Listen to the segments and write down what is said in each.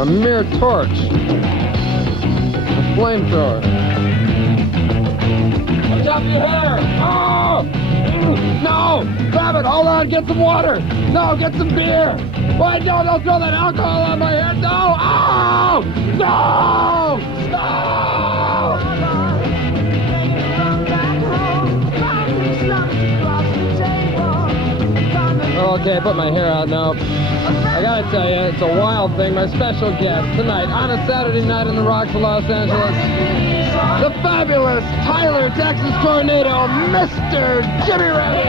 A mere torch. A flamethrower. Watch out for your hair! Oh! No! Rabbit, hold on, get some water! No, get some beer! Wait, no, don't throw that alcohol on my head! No! Oh! No! No! Okay, put my hair out now. I gotta tell you, it's a wild thing. My special guest tonight, on a Saturday night in the ROQS of Los Angeles, the fabulous Tyler, Texas Tornado, Mr. Jimmy Rabbit.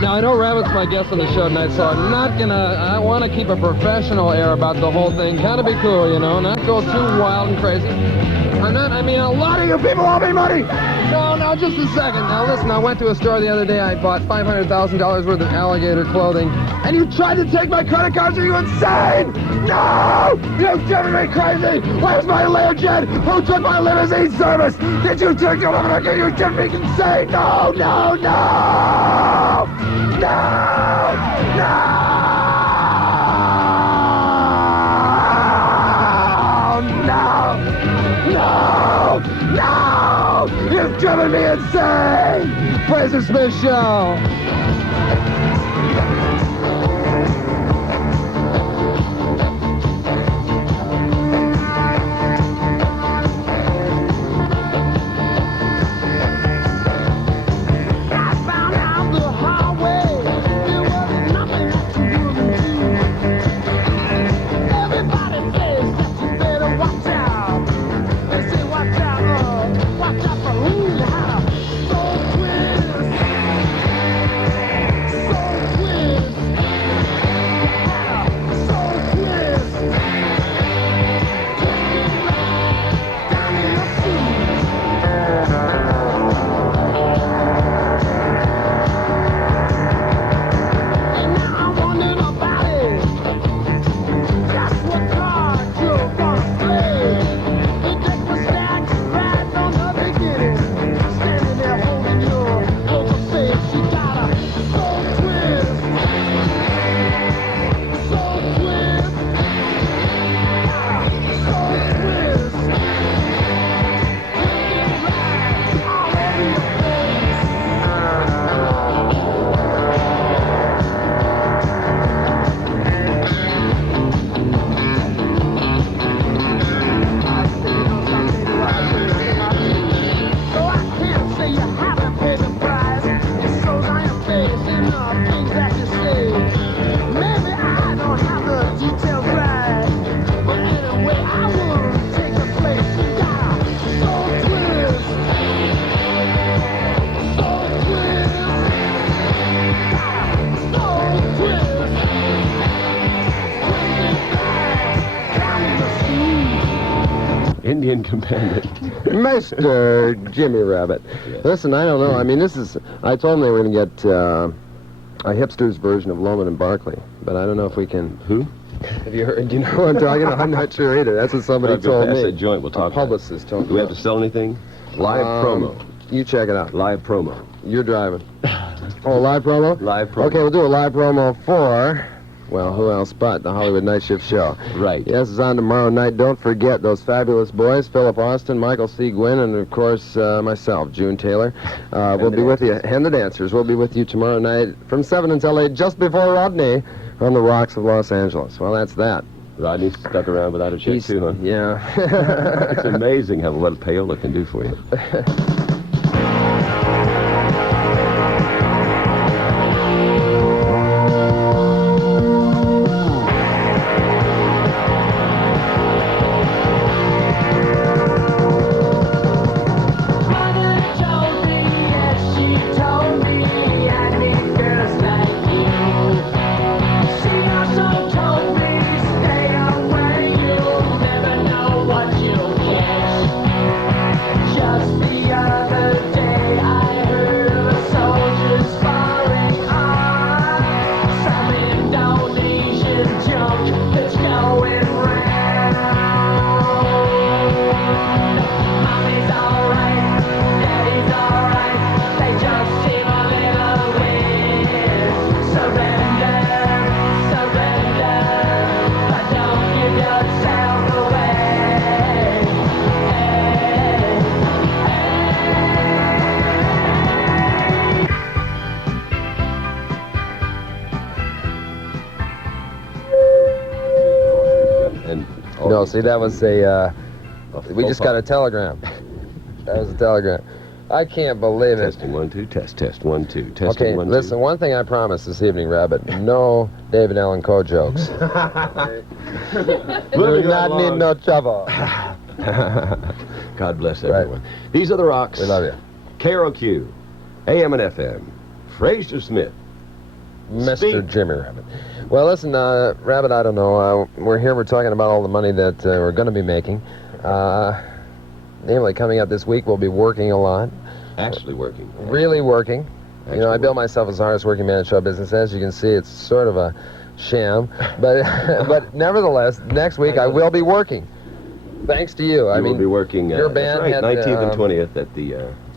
Now, I know Rabbit's my guest on the show tonight, so I want to keep a professional air about the whole thing. Kind of be cool, you know, not go too wild and crazy. A lot of you people owe me money! No, just a second. Now listen, I went to a store the other day, I bought $500,000 worth of alligator clothing, and you tried to take my credit cards? Are you insane? No! You've driven me crazy! Where's my Learjet? Who took my limousine service? Did you take your woman? You driven me insane? No! No! No! No! You've driven me insane! Frazer Smith Show! Indian companion. Mr. Jimmy Rabbit. Yes. Listen, I don't know. I mean, I told them they were going to get a hipster's version of Loman and Barkley, but I don't know if we can... Who? Have you heard? Do you know who I'm talking about? I'm not sure either. That's what somebody told me. That's a joint. We'll talk about. Publicist told me. Do we have to sell anything? Live promo. You check it out. Live promo. You're driving. Oh, live promo? Live promo. Okay, we'll do a live promo for... Well, who else but the Hollywood Night Shift Show? Right. Yes, it's on tomorrow night. Don't forget those fabulous boys, Philip Austin, Michael C. Gwynn, and, of course, myself, June Taylor. We'll be with you, and the dancers. We'll be with you tomorrow night from 7 until 8, just before Rodney, on the ROQS of Los Angeles. Well, that's that. Rodney stuck around without a check, too, huh? Yeah. It's amazing how what payola can do for you. Just the No, see, that was we just got a telegram. That was a telegram. I can't believe it. Testing 1 2 test 1 2 testing Okay, 1 2. listen. One thing I promise this evening, Rabbit: no David Allan Coe jokes. Do not need no trouble. God bless everyone. These are the ROQS. We love you. KROQ, AM&FM Frazer Smith. Mr. Jimmy Rabbit. Well, listen, Rabbit, I don't know. We're here. We're talking about all the money that we're going to be making. Namely, coming up this week, we'll be working a lot. Actually working. Really working. You know, I built myself as the hardest working man in show business. As you can see, it's sort of a sham. But but nevertheless, next week I will be working. Thanks to you. I mean, will be working. Your band that's right, had 19th and 20th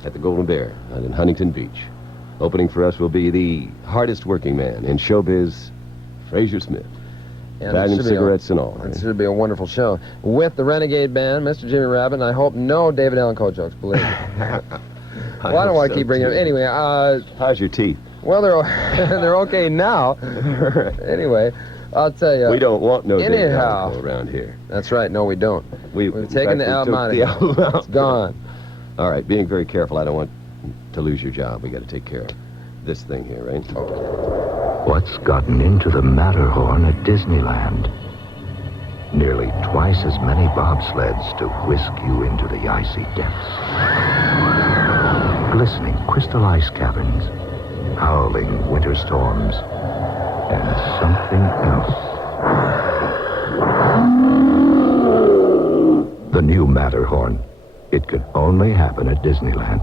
at the Golden Bear in Huntington Beach. Opening for us will be the hardest working man in showbiz, Frazer Smith. Bagging cigarettes and all. It should be a wonderful show. With the Renegade Band, Mr. Jimmy Rabbit, and I hope no David Allan Coe jokes, believe me. Well, I don't want to keep bringing them. Anyway, how's your teeth? Well, they're okay now. Anyway, I'll tell you. We don't want no David anyhow Allan Coe around here. That's right. No, we don't. We've taken the album out of here. It's gone. All right, being very careful. I don't want to lose your job. We got to take care of this thing here, right? Okay. What's gotten into the Matterhorn at Disneyland? Nearly twice as many bobsleds to whisk you into the icy depths. Glistening crystal ice caverns, howling winter storms, and something else. The new Matterhorn. It could only happen at Disneyland.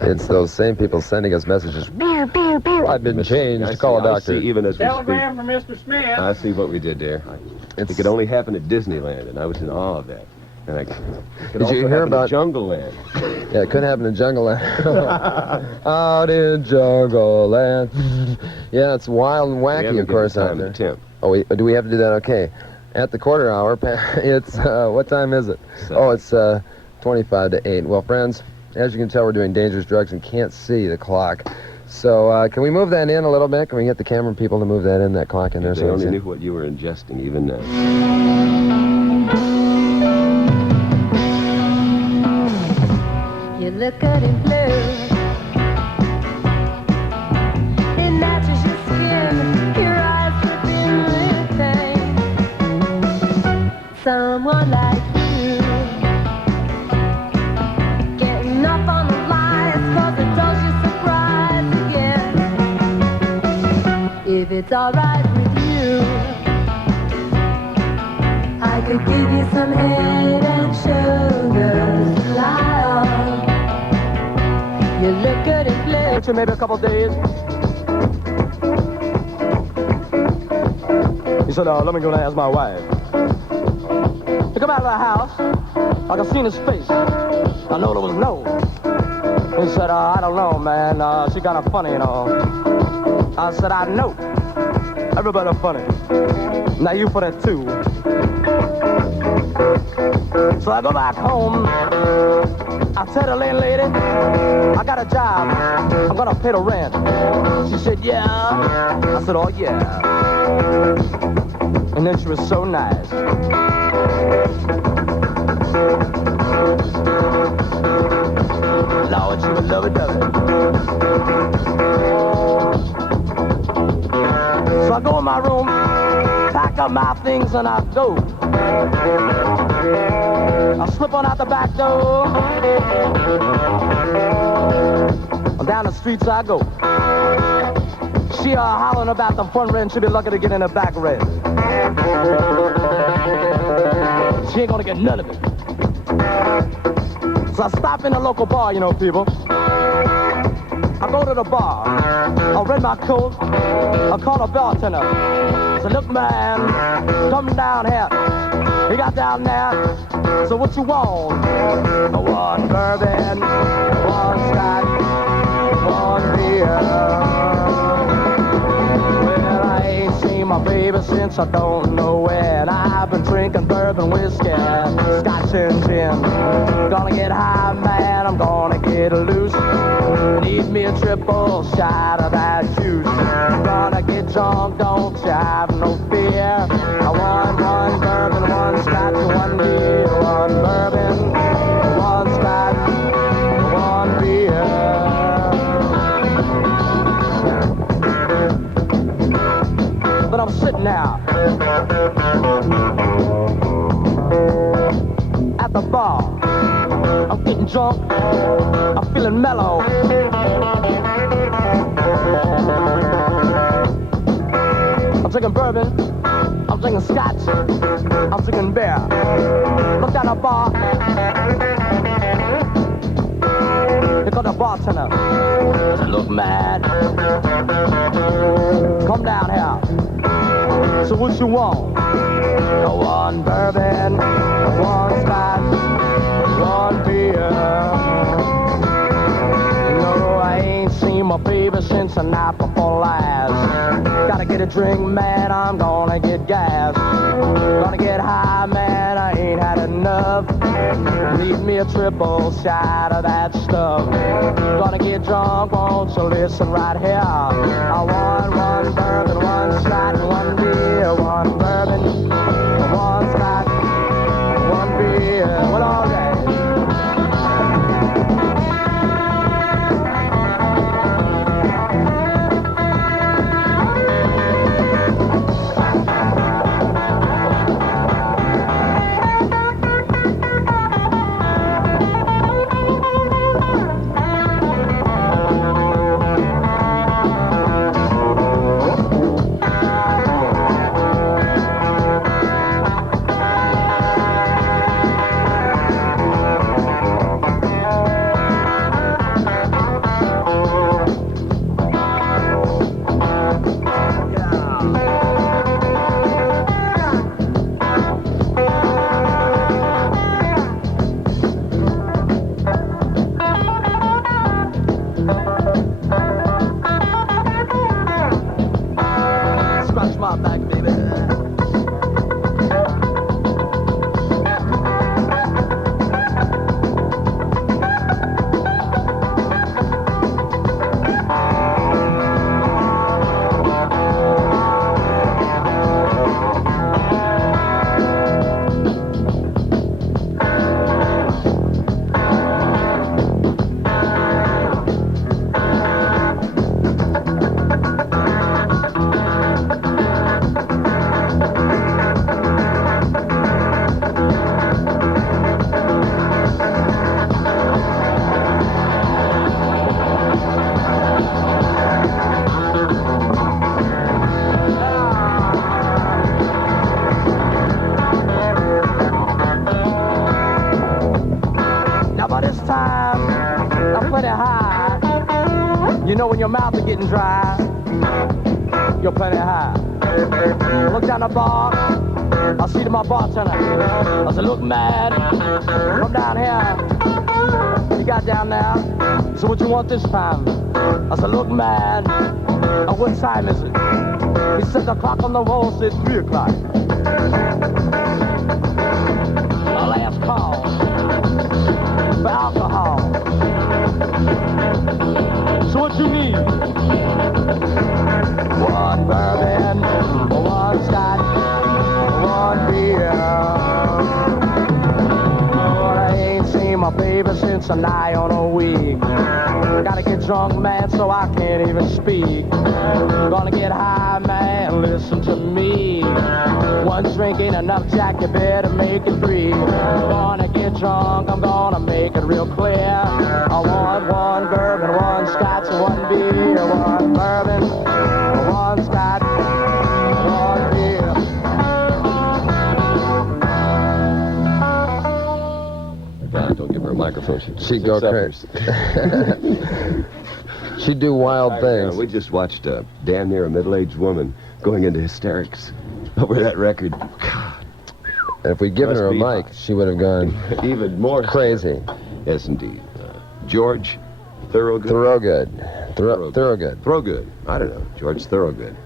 It's those same people sending us messages. I've been changed. To call a doctor. Even as we Telegram from Mr. Smith. I see what we did there. It could only happen at Disneyland, and I was in awe of that. And did you hear about Jungle Land? Yeah, it could happen in Jungle Land. Out in Jungle Land. Yeah, it's wild and wacky, of course, out there. Temp. Oh, do we have to do that? Okay. At the quarter hour, it's what time is it? Oh, it's 25 to 8. Well, friends, as you can tell, we're doing dangerous drugs and can't see the clock. So can we move that in a little bit? Can we get the camera people to move that clock in there? If they only knew what you were ingesting, even now. You look good in blue. It matches your skin. Your eyes slip in with pain. Someone like you. Getting up on the lies, 'cause it does you surprise again. If it's alright with you, I could give you some head and shoulders to lie on. You look good in blue. Maybe a couple days. He said, let me go and ask my wife. He come out of the house. I could see his face. I know there was no. He said, I don't know, man. She kind of funny, you know. I said, I know. Everybody funny. Now you funny too. So I go back home. I tell the landlady, I got a job. I'm gonna pay the rent. She said, yeah. I said, oh yeah. And then she was so nice. Lord, she was lovey-dovey. So I go in my room, pack up my things, and I go. I slip on out the back door. Down the streets I go. She hollering about the front rent. She'll be lucky to get in the back rent. She ain't gonna get none of it. So I stop in the local bar, you know, people. I go to the bar. I rent my coat. I call the bartender. I say, look, man, come down here. He got down there. So what you want? One bourbon, one scotch, one beer. Well, I ain't seen my baby since I don't know when. I've been drinking bourbon, whiskey, scotch and gin. Gonna get high, man, I'm gonna get loose. Need me a triple shot of that juice. Gonna get drunk, don't you have no fear. I want one bourbon, one scotch, one beer. One bourbon, one scotch, one beer. But I'm sitting out at the bar. I'm getting drunk, I'm feeling mellow. I'm drinking bourbon, I'm drinking scotch, I'm drinking beer. Look down the bar, here comes the bartender. Does it look mad? Come down here. So what you want? One bourbon, one scotch, one beer. No, I ain't seen my baby since the night before last. Gotta get a drink, man, I'm gonna get gas. Gonna get high, man, I ain't had enough. Need me a triple shot of that stuff. Gonna get drunk, won't you listen right here? I want one bourbon, one scotch, one beer. One bourbon, one scotch, one beer. Well, all right. You know when your mouth is getting dry, you're plenty high. Look down the bar, I see to my bartender. I said, look mad, come down here. You got down there, so what you want this time? I said, look mad, what time is it? He said the clock on the wall said 3 o'clock. A last call for alcohol. So what you need? One bourbon, one scotch, one beer. Oh, I ain't seen my baby since a nigh on a week. Gotta get drunk, man, so I can't even speak. Gonna get high, man, listen to me. One drink ain't enough, Jack, you better make it 3. Gonna get drunk, I'm gonna make it real clear. I want one bourbon, one scotch, one beer. One bourbon, one scotch, one beer. God, don't give her a microphone. She'd go crazy. She'd do wild things. We just watched damn near a middle-aged woman going into hysterics over that record. God. If we'd given her a mic, she would have gone even more crazy. Yes, indeed. George Thorogood. Thorogood. Thorogood. I don't know. George Thorogood.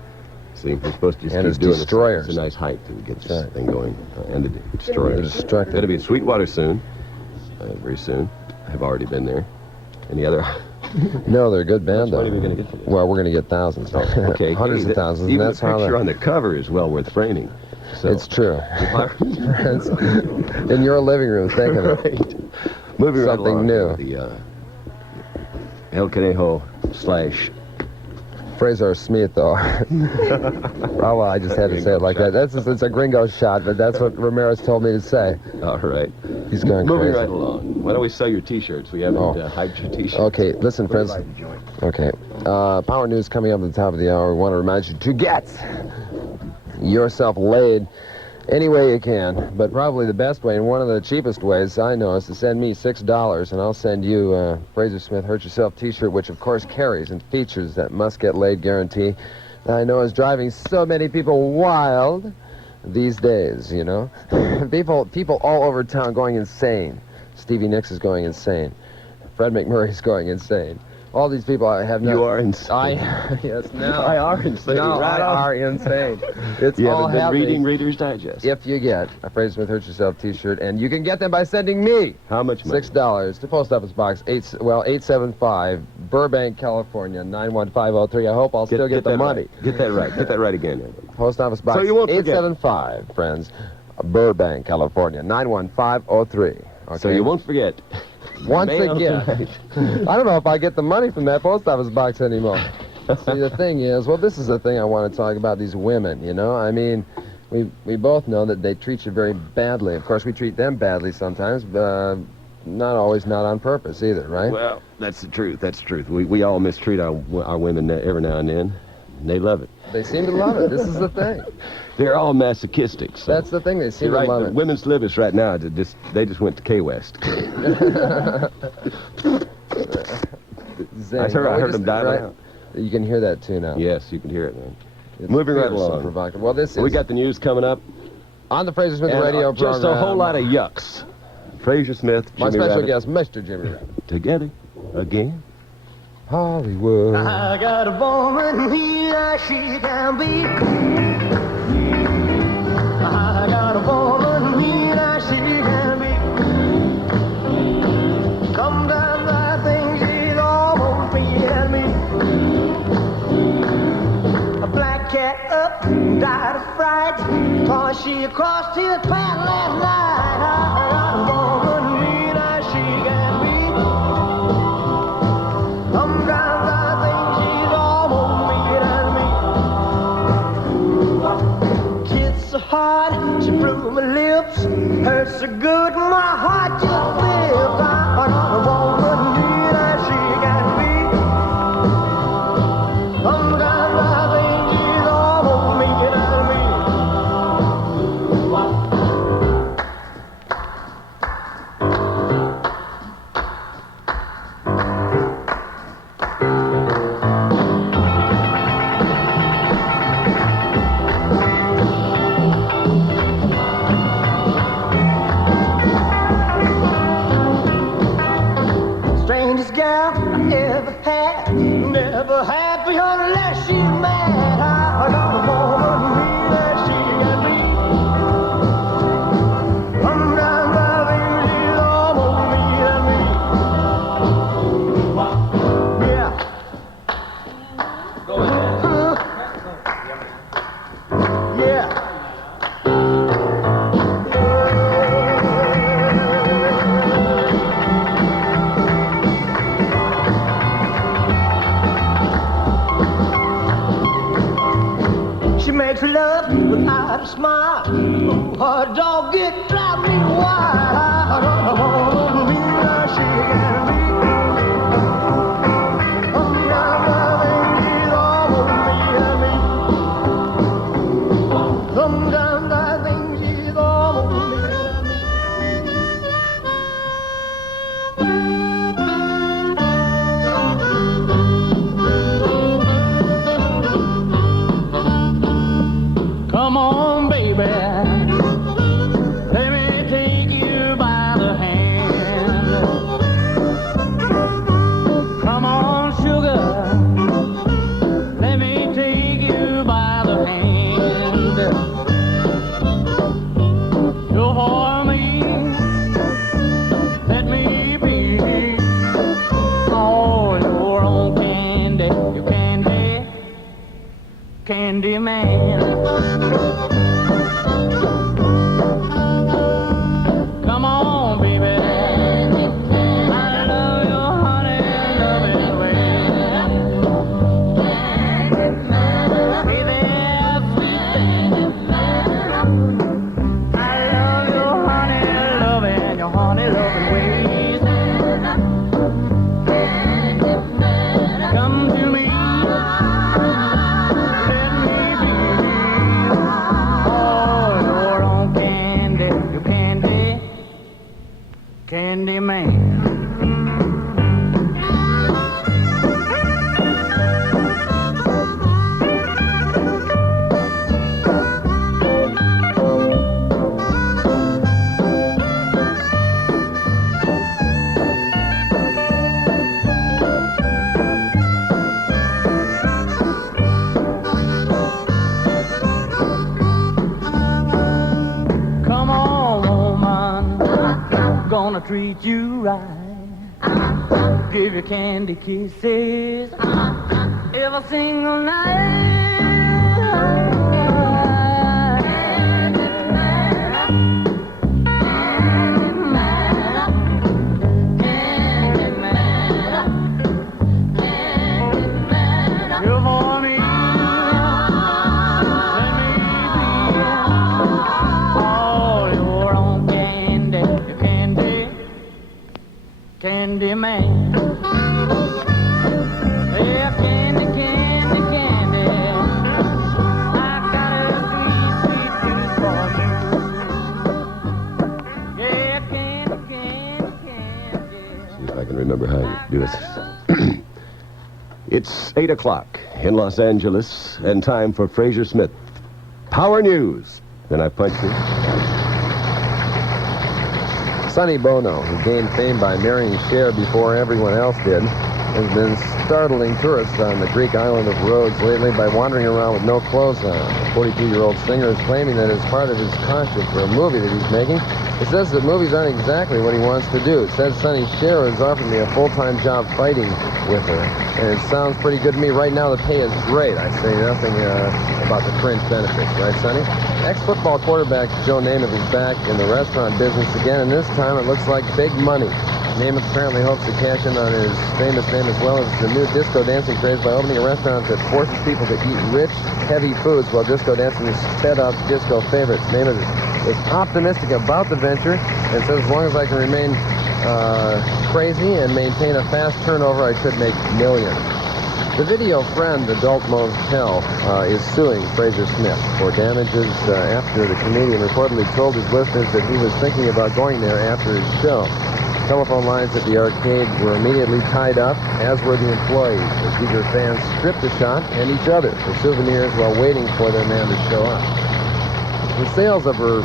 See, we're supposed to just keep doing Destroyers. It's a nice height to get this thing going. And the Destroyers. Destructive. Going to be in Sweetwater soon. Very soon. I've already been there. Any other No, they're a good How band, much money though. are we going to get for this? Well, we're going to get thousands. Okay. Hundreds hey, of thousands. Even And that's the how picture they're- on the cover is well worth framing. So. It's true. It's In your living room, think of it. right. Moving right Something along new. here, the El Conejo / Frazer Smith, though. Oh, well, I just had to say it like that. It's a gringo shot, but that's what Ramirez told me to say. All right. He's going Moving crazy. right along. Why don't we sell your T-shirts? We haven't hyped your T-shirts. Okay, listen, friends. Okay, power news coming up at the top of the hour. We want to remind you to get yourself laid any way you can, but probably the best way and one of the cheapest ways I know is to send me $6, and I'll send you a Frazer Smith Hurt Yourself T-shirt, which of course carries and features that must get laid guarantee that I know is driving so many people wild these days. You know, people all over town going insane. Stevie Nicks is going insane. Fred McMurray's going insane. All these people I have not... You are insane. Yes, now. I are insane. Now right I off. are insane. It's You all haven't been happening. reading Reader's Digest. If you get a Frazer Smith Hurt Yourself T-shirt, and you can get them by sending me How much money? $6 to Post Office Box 875, Burbank, California 91503. I hope I'll still get the that money. Right. Get that right. Get that right again. Evan. Post Office Box So you won't forget. 875, friends, Burbank, California 91503. Okay. So you won't forget. Once Mail again, tonight. I don't know if I get the money from that post office box anymore. See, the thing is, well, this is the thing I want to talk about, these women, you know? I mean, we both know that they treat you very badly. Of course, we treat them badly sometimes, but not always, not on purpose either, right? Well, that's the truth. That's the truth. We all mistreat our women every now and then. And they love it. They seem to love it. This is the thing. They're all masochistic. So. That's the thing. They seem You're right. to love The it. women's libis right now, they just went to K-West. Zing. I heard them diving right? out. You can hear that too now. Yes, you can hear it, man. It's Moving right fearsome, along. provocative. Well, this is We got the news coming up. on the Frazer Smith And, radio program. just a whole lot of yucks. Frazer Smith, My Jimmy special Rabbit, guest, Mr. Jimmy Rabbit. together again. Hollywood. I got a woman here, she can be. I got a woman here, she can be. Sometimes I think she's almost beating me. A black cat up, died of fright, 'cause she crossed his path last night. I got a woman here, she can be. Sometimes I think she's almost beating me. Kiss so hard, she blew my lips. Hurt so good, my heart just flips. I got a woman here that she can be. Sometimes I think she's almost beating me. Strangest gal I ever had, never had for her unless she's mad. I got a woman here that she can be. Sometimes I think she's almost beating me. Yeah. Yeah. She treat you right. Give you candy kisses every single night. Candy man. Yeah, candy, candy, candy. I got a sweet, sweet for you. Yeah, candy, candy, candy. See if I can remember how you do this. It's 8 o'clock in Los Angeles, and time for Frazer Smith. Power News. Then I punch you. Sonny Bono, who gained fame by marrying Cher before everyone else did, has been startling tourists on the Greek island of Rhodes lately by wandering around with no clothes on. The 42-year-old singer is claiming that as part of his costume for a movie that he's making, he says that movies aren't exactly what he wants to do. It says Sonny Cher has offered me a full-time job fighting with her, and it sounds pretty good to me. Right now the pay is great. I say nothing about the fringe benefits, right, Sonny? Ex-football quarterback Joe Namath is back in the restaurant business again, and this time it looks like big money. Namath apparently hopes to cash in on his famous name as well as the new disco dancing craze by opening a restaurant that forces people to eat rich, heavy foods while disco dancing is sped up disco favorites. Namath is optimistic about the venture and says as long as I can remain crazy and maintain a fast turnover, I should make millions. The Video Friend Adult Motel is suing Frazer Smith for damages after the comedian reportedly told his listeners that he was thinking about going there after his show. Telephone lines at the arcade were immediately tied up, as were the employees, as eager fans stripped the shop and each other for souvenirs while waiting for their man to show up. The sales of her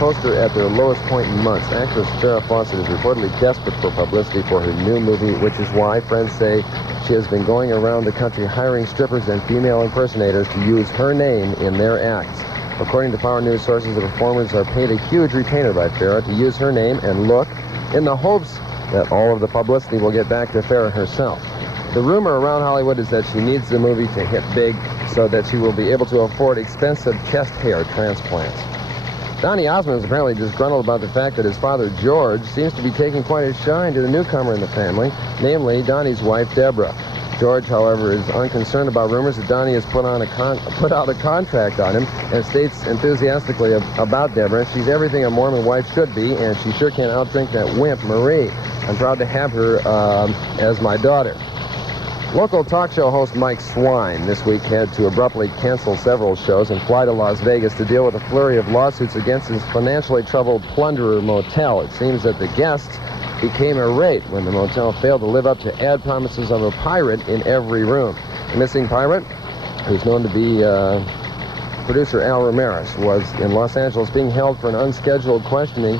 poster at their lowest point in months. Actress Farrah Fawcett is reportedly desperate for publicity for her new movie, which is why friends say she has been going around the country hiring strippers and female impersonators to use her name in their acts. According to Power News sources, the performers are paid a huge retainer by Farrah to use her name and look in the hopes that all of the publicity will get back to Farrah herself. The rumor around Hollywood is that she needs the movie to hit big so that she will be able to afford expensive chest hair transplants. Donny Osmond is apparently disgruntled about the fact that his father, George, seems to be taking quite a shine to the newcomer in the family, namely Donny's wife, Deborah. George, however, is unconcerned about rumors that Donny has put out a contract on him and states enthusiastically about Deborah. She's everything a Mormon wife should be, and she sure can't outdrink that wimp, Marie. I'm proud to have her as my daughter. Local talk show host Mike Swine this week had to abruptly cancel several shows and fly to Las Vegas to deal with a flurry of lawsuits against his financially troubled Plunderer Motel. It seems that the guests became irate when the motel failed to live up to ad promises of a pirate in every room. The missing pirate, who's known to be producer Al Ramirez, was in Los Angeles being held for an unscheduled questioning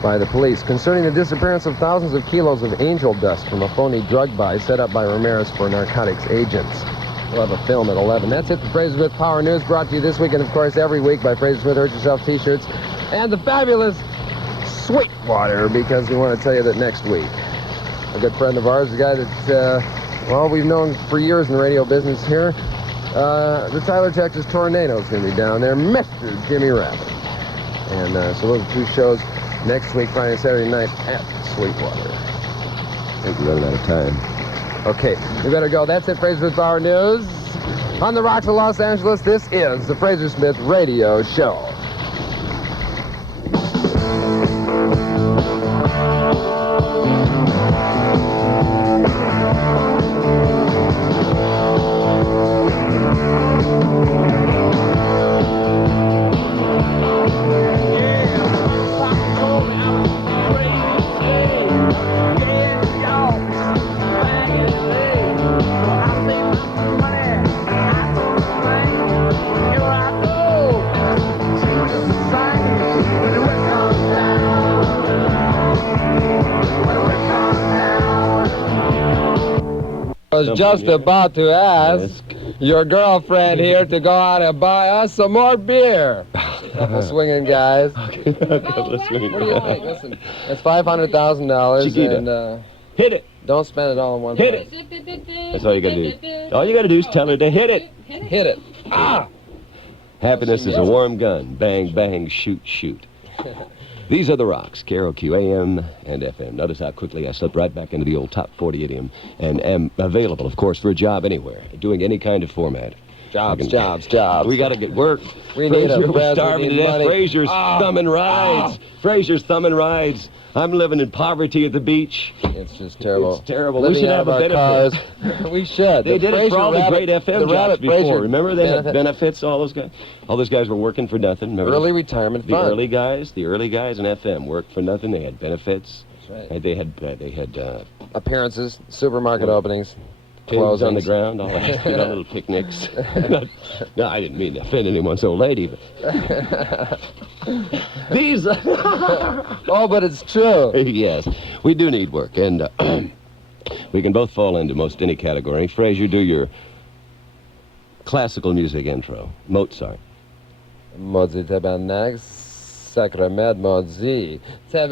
by the police concerning the disappearance of thousands of kilos of angel dust from a phony drug buy set up by Ramirez for narcotics agents. We'll have a film at 11. That's it for Frazer Smith Power News, brought to you this week and, of course, every week by Frazer Smith Hurt Yourself T-shirts and the fabulous Sweetwater, because we want to tell you that next week, a good friend of ours, a guy that, well, we've known for years in the radio business here, the Tyler, Texas Tornado is going to be down there, Mr. Jimmy Rabbit. And so those are two shows next week, Friday and Saturday night at Sweetwater. I think we're running out of time. Okay, we better go. That's it, Frazer Smith Power News. On the rocks of Los Angeles, this is the Frazer Smith Radio Show. I was just about to ask your girlfriend here to go out and buy us some more beer. Couple swinging guys. Couple of swinging What do you guys. think? Listen, it's $500,000, Chiquita. and Hit it. don't spend it all in one Hit place. it. That's all you gotta do. All you gotta do is tell her to hit it. Hit it. Ah! Happiness is a warm gun. Bang, bang, shoot, shoot. These are the rocks, KROQ AM and FM. Notice how quickly I slipped right back into the old top 40 idiom and am available, of course, for a job anywhere, doing any kind of format. Jobs, jobs. We got to get work. We need a We're bed, starving we to need death. money. Frazer's thumbing rides. Frazer's thumbing rides. I'm living in poverty at the beach. It's just terrible. It's terrible. We Living should out have of a our benefit. cars. We should. They did it for all the great FM jobs before. Frazer Remember they had benefit. benefits, all those guys? All those guys were working for nothing. Remember Early retirement the fund. early guys in FM worked for nothing. They had benefits. That's right. And they had Appearances, supermarket openings, pigs on the closings. ground, all that, little picnics. No, I didn't mean to offend anyone's old lady, but these. Oh, but it's true. Yes, we do need work, and we can both fall into most any category. Frazer, do your classical music intro. Mozart. Mozi Tabernax, Sacramed Mozi, Yeah, I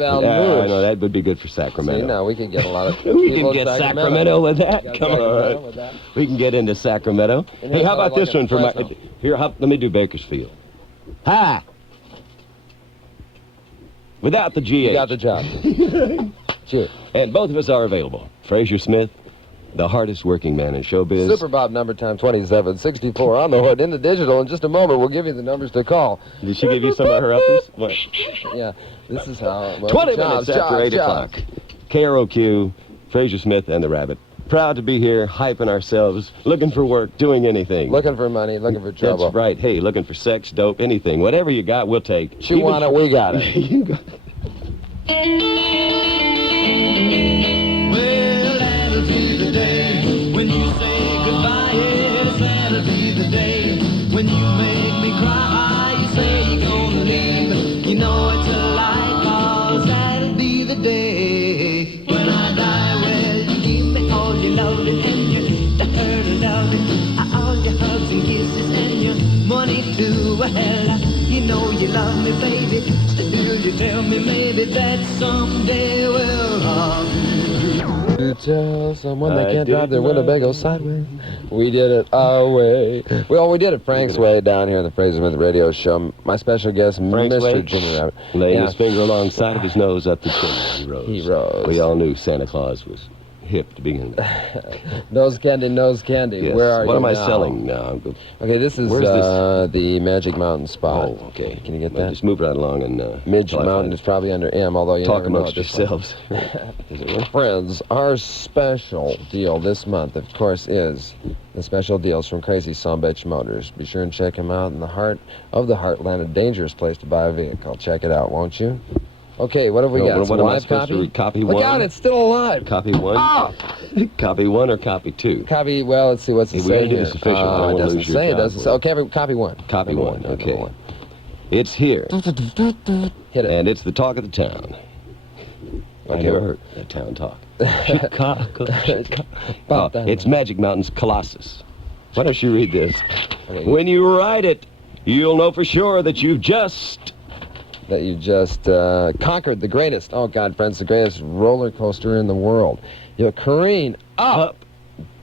know that would be good for See, Sacramento. now we can get a lot of We people can in get Sacramento with that. Got Come Sacramento on. with that. We can get into Sacramento. And Hey, here's how what I about this like one for my... Fresno. Here, let me do Bakersfield. Ha! Without the GH. You got the job. Sure. And both of us are available. Frazer Smith, the hardest working man in showbiz. Super Bob number time 2764 on the hood in the digital. In just a moment, we'll give you the numbers to call. Did she give you some of her uppers? What? Yeah, this is how. Well, 20 jobs, minutes after 8 jobs. o'clock. KROQ, Frazer Smith and the Rabbit. Proud to be here, hyping ourselves, looking for work, doing anything. Looking for money, looking for trouble. That's right. Hey, looking for sex, dope, anything. Whatever you got, we'll take. You want it, we got it. You got it. Well, that'll be the day when you say goodbye. Yes, that'll be the day when you make me cry. You say you're gonna leave, you know it's a lie, 'cause that'll be the day when I die. Well, you give me all your loving and your hurt and loving, all your hugs and kisses and your money too. Well, you know you love me, baby. Still, you tell me maybe that someday will come. To tell someone they I can't drive their did Winnebago sideways. We did it our way. Well, we did it Frank's way down here in the Frazer Smith Radio Show. My special guest, Frank's Mr. way? Jimmy Rabbit. Laying Yeah. his finger alongside of his nose up the chimney. He rose. He rose. We all knew Santa Claus was hip to begin with. Nose candy, nose candy. Yes. Where are you What am I now? selling now? Okay, this is Where's this? the Magic Mountain spot. Oh, okay. Can you get Well, that? Just move right along and... Magic till I Mountain find is it. probably under M, although you Talk never know amongst at this point. yourselves. Friends, our special deal this month, of course, is the special deals from Crazy Sonbitch Motors. Be sure and check him out in the heart of the heartland, a dangerous place to buy a vehicle. Check it out, won't you? Okay, what have we got? What Some am I live supposed to copy? read? Copy Look one? out, it's still alive. Copy one? Ah! Copy one or copy two? Copy, well, let's see, what's it Hey, we say gotta do here? this official. I don't It wanna doesn't lose your say, it job. doesn't say. Okay, copy one. Copy one, Number okay. one. It's here, Hit it. and it's the talk of the town. I Okay. never heard that town talk. Chicago. About that. It's Magic Mountain's Colossus. Why don't you read this? Okay. When you ride it, you'll know for sure that you've just... That you just conquered the greatest, oh God, friends, the greatest roller coaster in the world. You'll careen up,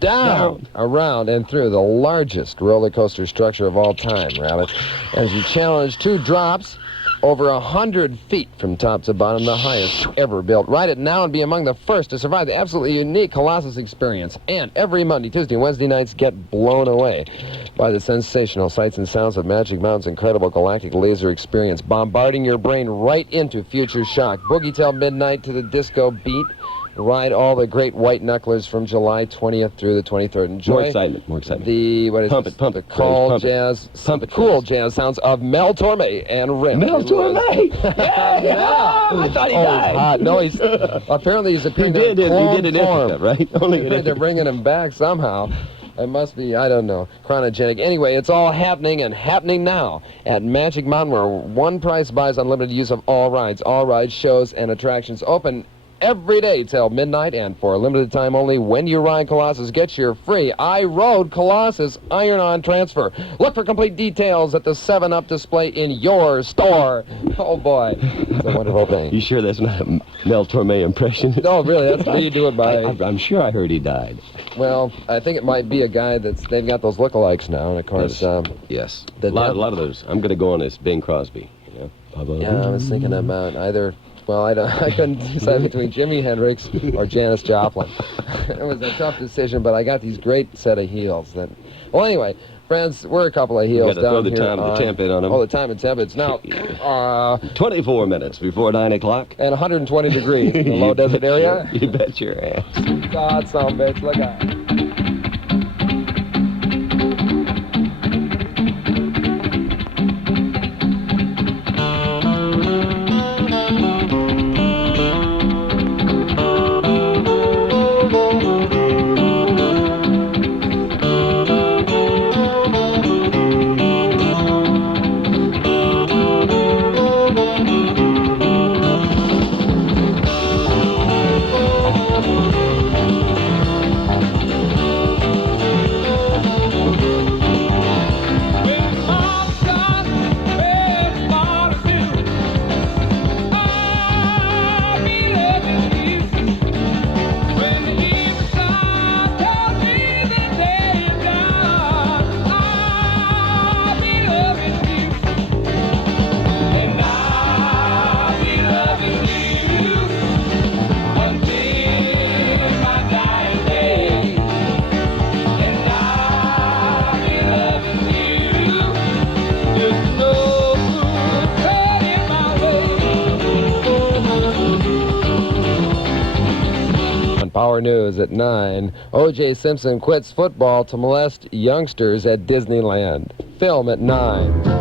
down, around, and through the largest roller coaster structure of all time, Rabbit, as you challenge two drops over 100 feet from top to bottom, the highest ever built. Ride it now and be among the first to survive the absolutely unique Colossus experience. And every Monday, Tuesday, and Wednesday nights, get blown away by the sensational sights and sounds of Magic Mountain's incredible galactic laser experience, bombarding your brain right into future shock. Boogie till midnight to the disco beat. Ride all the great white knucklers from July 20th through the 23rd. Enjoy More excitement, more excitement. the, what is Pump this? it, pump the it, cool pump it. jazz, Pump it, cool Fraze. jazz sounds of Mel Torme and Rim. Mel Torme! Yeah! I thought he Oh, died. he's hot. No, he's apparently he's He appearing did in in Ithaca, right? Only in They're Ithaca. bringing him back somehow. It must be, I don't know, chronogenic. Anyway, it's all happening and happening now at Magic Mountain, where one price buys unlimited use of all rides, shows, and attractions open every day till midnight, and for a limited time only, when you ride Colossus, get your free I Rode Colossus iron-on transfer. Look for complete details at the 7-Up display in your store. Oh, boy. It's a wonderful thing. You sure that's not a Mel Torme impression? No, really, that's what you do it by... I'm sure I heard he died. Well, I think it might be a guy they've got those lookalikes now, and of course... yes. A lot of those. I'm going to go on as Bing Crosby. Yeah, I was thinking about either... Well, I couldn't decide between Jimi Hendrix or Janis Joplin. It was a tough decision, but I got these great set of heels that... Well, anyway, friends, we're a couple of heels down here. You got to throw the time and the temp in on them. Oh, the time and temp. It's now... 24 minutes before 9 o'clock. And 120 degrees in the low desert area. You bet your ass. God, son of a bitch, look out. Power News at 9. O.J. Simpson quits football to molest youngsters at Disneyland. Film at 9.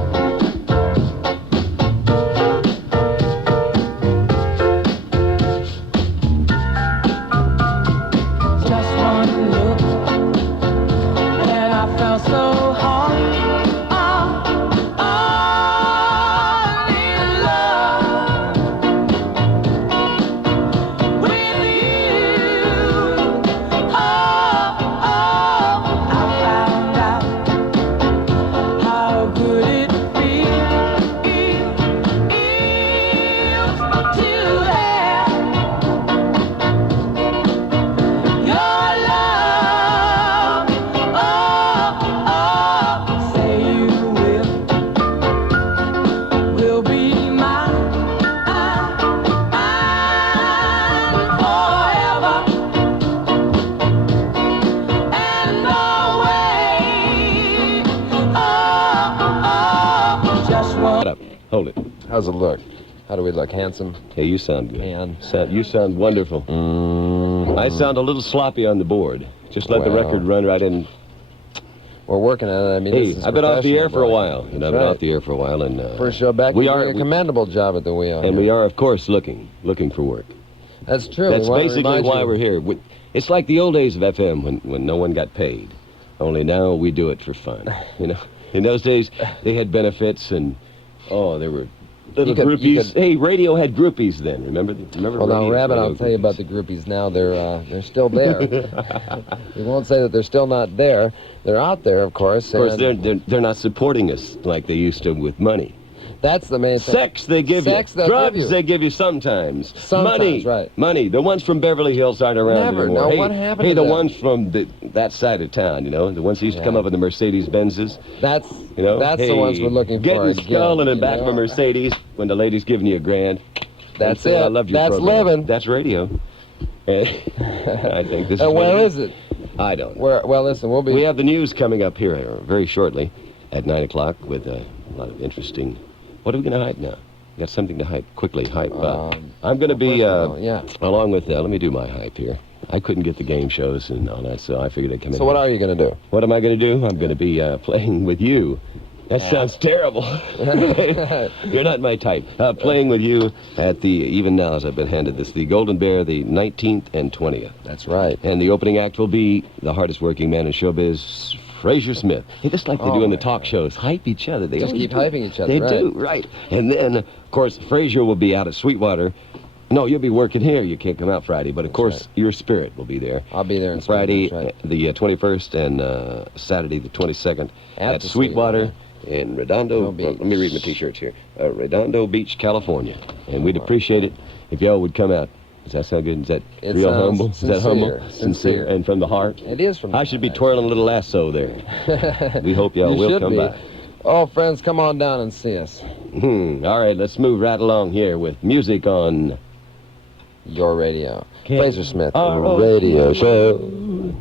Hold it. How's it look? How do we look? Handsome? Hey, you sound good. Man. You sound wonderful. I sound a little sloppy on the board. Just let the record run right in. We're working on it. I mean, hey, I've been off the air for a while. I've been off the air for a while, and first show back. We are a commendable job at the wheel. And we are, of course, looking for work. That's true. That's basically why we're here. It's like the old days of FM when no one got paid. Only now we do it for fun. You know, in those days they had benefits and there were little groupies. Hey, radio had groupies then. Remember? Well, now, Rabbit, I'll tell you about the groupies now. They're still there. We won't say that they're still not there. They're out there, of course. Of course, they're not supporting us like they used to with money. That's the main thing. Sex they give you. Drugs they give you sometimes. Money. Right. Money. The ones from Beverly Hills aren't around anymore. Now, hey, what happened to the ones from that side of town, you know, the ones who used to come up in the Mercedes-Benzes. That's the ones we're looking for. Getting skull in the back of a Mercedes when the lady's giving you a grand. That's it. I love your That's program. living. That's radio. And I think this is... where is it? I don't know. Well, listen, We have the news coming up here very shortly at 9 o'clock with a lot of interesting... What are we going to hype now? Got something to hype. Quickly hype. I'm going to be, along with, let me do my hype here. I couldn't get the game shows and all that, so I figured I'd come in. So what are you going to do? What am I going to do? I'm going to be playing with you. That sounds terrible. You're not my type. Playing with you at the, even now as I've been handed this, the Golden Bear, the 19th and 20th. That's right. And the opening act will be the hardest working man in showbiz, Frazer Smith. Hey, just like they do in the talk shows, hype each other. They just keep hyping each other. They do, right. And then, of course, Frazer will be out at Sweetwater No, you'll be working here. You can't come out Friday, but of course your spirit will be there. I'll be there on Friday, right. the 21st, and Saturday, the 22nd, at the Sweetwater in Redondo. Beach. Let me read my T-shirts here. Redondo Beach, California, and we'd appreciate it if y'all would come out. Does that sound good? Is that It real sounds humble? Is that humble? sincere. And from the heart? It is from the I should be heart. twirling a little lasso there. We hope y'all You will should come be. by. Oh, friends, come on down and see us. All right, let's move right along here with music on Your radio. Okay. Frazer Smith, ROQS. radio show.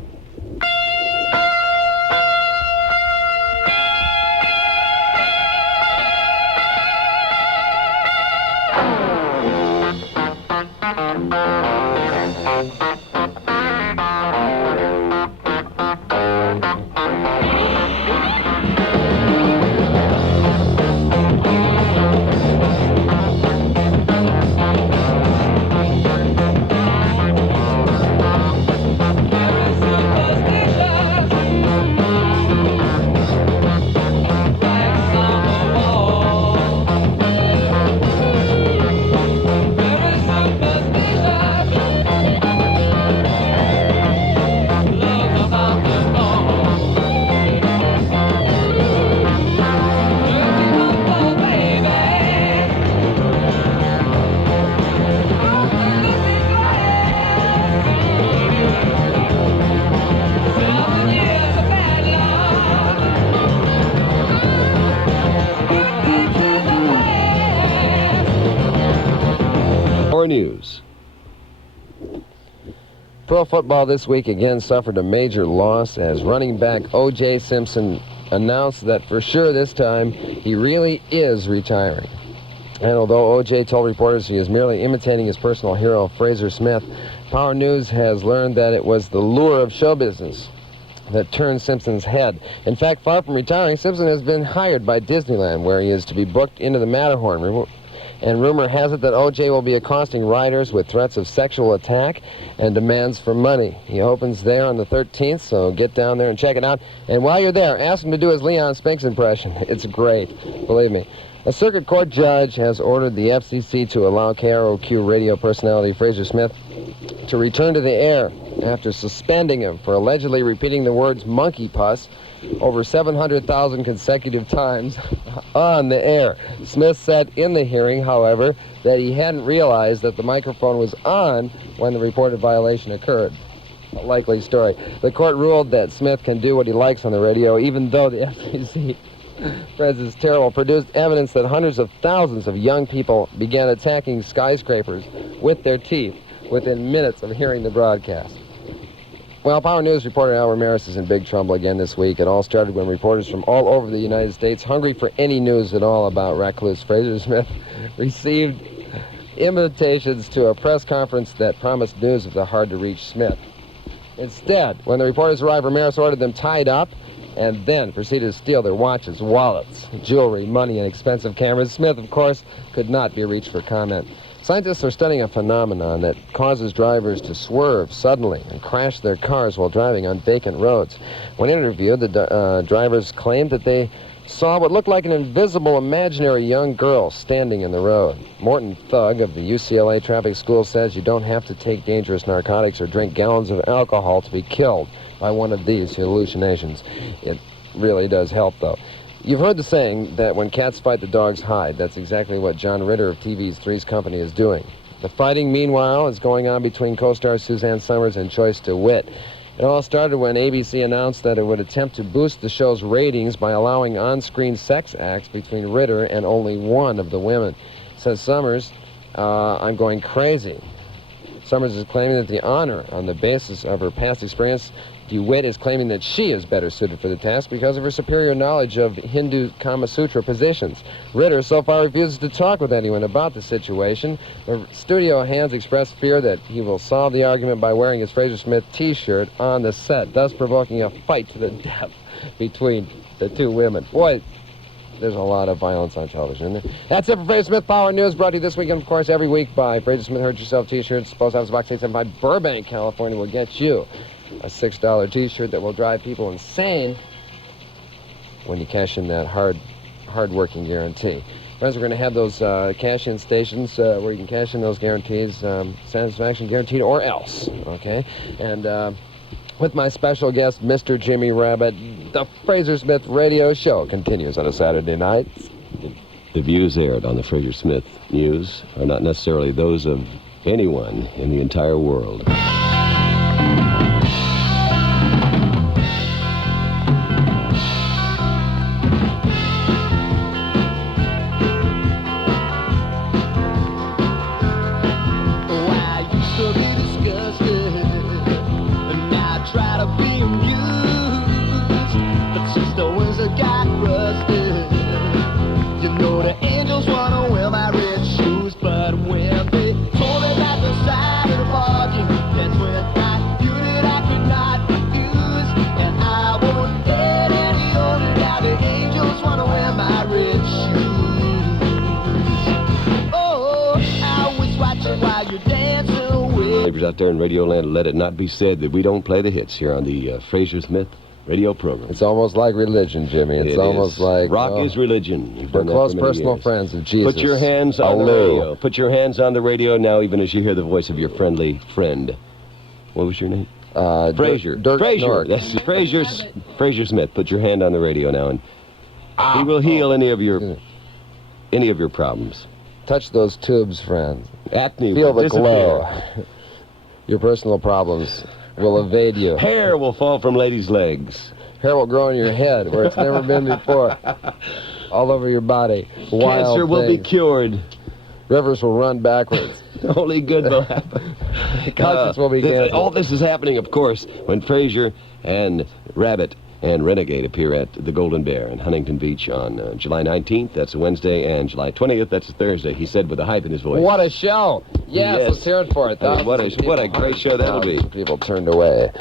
News. Pro football this week again suffered a major loss as running back O.J. Simpson announced that for sure this time he really is retiring. And although O.J. told reporters he is merely imitating his personal hero, Frazer Smith, Power News has learned that it was the lure of show business that turned Simpson's head. In fact, far from retiring, Simpson has been hired by Disneyland, where he is to be booked into the Matterhorn. And rumor has it that O.J. will be accosting riders with threats of sexual attack and demands for money. He opens there on the 13th, so get down there and check it out. And while you're there, ask him to do his Leon Spinks impression. It's great, believe me. A circuit court judge has ordered the FCC to allow KROQ radio personality Frazer Smith to return to the air after suspending him for allegedly repeating the words monkey pus over 700,000 consecutive times on the air. Smith said in the hearing, however, that he hadn't realized that the microphone was on when the reported violation occurred. A likely story. The court ruled that Smith can do what he likes on the radio, even though the FCC, Fraze is terrible, produced evidence that hundreds of thousands of young people began attacking skyscrapers with their teeth within minutes of hearing the broadcast. Well, Power News reporter Al Ramirez is in big trouble again this week. It all started when reporters from all over the United States, hungry for any news at all about recluse Frazer Smith, received invitations to a press conference that promised news of the hard-to-reach Smith. Instead, when the reporters arrived, Ramirez ordered them tied up and then proceeded to steal their watches, wallets, jewelry, money, and expensive cameras. Smith, of course, could not be reached for comment. Scientists are studying a phenomenon that causes drivers to swerve suddenly and crash their cars while driving on vacant roads. When interviewed, the drivers claimed that they saw what looked like an invisible, imaginary young girl standing in the road. Morton Thug of the UCLA Traffic School says you don't have to take dangerous narcotics or drink gallons of alcohol to be killed by one of these hallucinations. It really does help, though. You've heard the saying that when cats fight, the dogs hide. That's exactly what John Ritter of TV's Three's Company is doing. The fighting, meanwhile, is going on between co-stars Suzanne Summers and Choice DeWitt. It all started when ABC announced that it would attempt to boost the show's ratings by allowing on-screen sex acts between Ritter and only one of the women. Says Summers, I'm going crazy. Summers is claiming that the honor on the basis of her past experience. DeWitt is claiming that she is better suited for the task because of her superior knowledge of Hindu Kama Sutra positions. Ritter so far refuses to talk with anyone about the situation. The studio hands express fear that he will solve the argument by wearing his Frazer Smith t-shirt on the set, thus provoking a fight to the death between the two women. Boy, there's a lot of violence on television, isn't there? That's it for Frazer Smith Power News, brought to you this weekend, of course, every week by Frazer Smith Hurt Yourself t-shirts. Post Office Box 875, Burbank, California, will get you a $6 t-shirt that will drive people insane when you cash in that hard-working guarantee. Friends, we're going to have those cash-in stations where you can cash in those guarantees, satisfaction guaranteed or else, okay? And with my special guest, Mr. Jimmy Rabbitt, the Frazer Smith Radio Show continues on a Saturday night. The views aired on the Frazer Smith News are not necessarily those of anyone in the entire world. Out there in Radioland, let it not be said that we don't play the hits here on the Frazer Smith radio program. It's almost like religion, Jimmy. It's almost like... Rock is religion. You've we're done that close for many personal years. friends of Jesus. Put your hands on the radio. Put your hands on the radio now, even as you hear the voice of your friendly friend. What was your name? Frazer. Frazer. That's Frazer Smith. Put your hand on the radio now, and he will heal any of your problems. Touch those tubes, friend. Acne Feel will the disappear. glow. Your personal problems will evade you. Hair will fall from ladies' legs. Hair will grow in your head where it's never been before. All over your body. Wild Cancer will be cured. Rivers will run backwards. Only good will happen. Concerts will be canceled. All this is happening, of course, when Frazer and Rabbitt and Renegade appear at the Golden Bear in Huntington Beach on July 19th. That's a Wednesday, and July 20th. That's a Thursday. He said with a hype in his voice. What a show! Yes, let's hear it for it. What a great show that'll be. People turned away.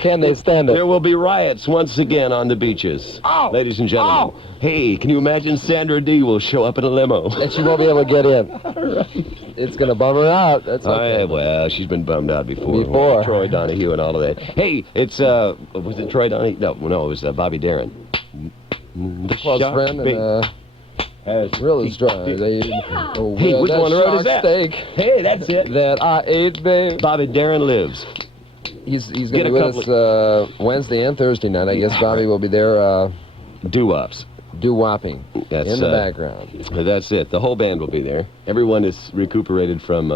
Can they stand it? There will be riots once again on the beaches. Oh, ladies and gentlemen. Oh. Hey, can you imagine Sandra Dee will show up in a limo? And she won't be able to get in. Right. It's going to bum her out. That's okay. Well, she's been bummed out before. Troy Donahue and all of that. Hey, it's, was it Troy Donahue? No, it was Bobby Darin. Close friend and really strong. Hey, which one wrote is that? Steak hey, that's it. That I ate, babe. Bobby Darin lives. He's going to be with us Wednesday and Thursday night. I guess Bobby will be there. Doo-wops. Doo-wopping in the background. That's it. The whole band will be there. Everyone is recuperated from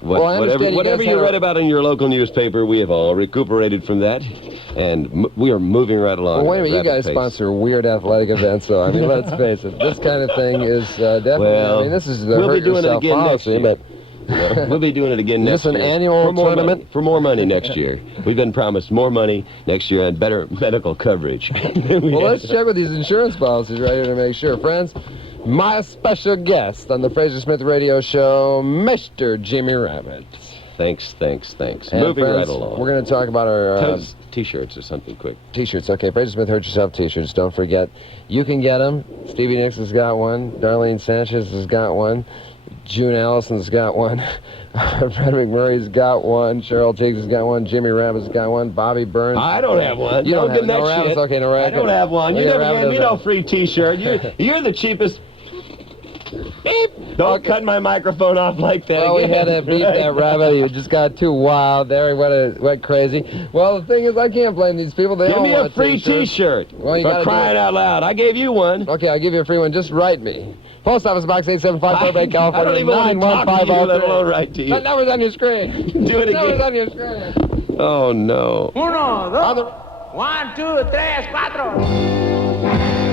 whatever you read about in your local newspaper. We have all recuperated from that, and we are moving right along. Well, wait a minute. You guys sponsor weird athletic events, so I mean, let's face it. This kind of thing is definitely. Well, I mean, this is the hurt yourself policy, but. We'll be doing it again next year. Is this an annual tournament? For more money next year. We've been promised more money next year and better medical coverage. Well, let's check with these insurance policies right here to make sure. Friends, my special guest on the Frazer Smith Radio Show, Mr. Jimmy Rabbitt. Thanks. And moving friends, right along. We're going to talk about our... T-shirts or something quick. T-shirts, okay. Frazer Smith Hurt Yourself T-shirts. Don't forget, you can get them. Stevie Nicks has got one. Darlene Sanchez has got one. June Allison's got one. Fred McMurray's got one. Cheryl Teagues has got one. Jimmy Rabbitt's got one. Bobby Burns. I don't have one. You don't have no Rabbitt's? Okay, no Rabbit. I don't have one. You never gave me no free T-shirt. You're the cheapest. Beep. Don't cut my microphone off like that. Well, we had to beat that Rabbit. He just got too wild there. He went crazy. Well, the thing is, I can't blame these people. They Give me a free T-shirt. Well, for crying out loud. I gave you one. Okay, I'll give you a free one. Just write me. Post Office Box 875 Burbank, California. I don't even want to talk to you, let alone write to you. That number's on your screen. Do it again. That number's on your screen. Oh, no. 1, 2, 1, 2, 3, 4.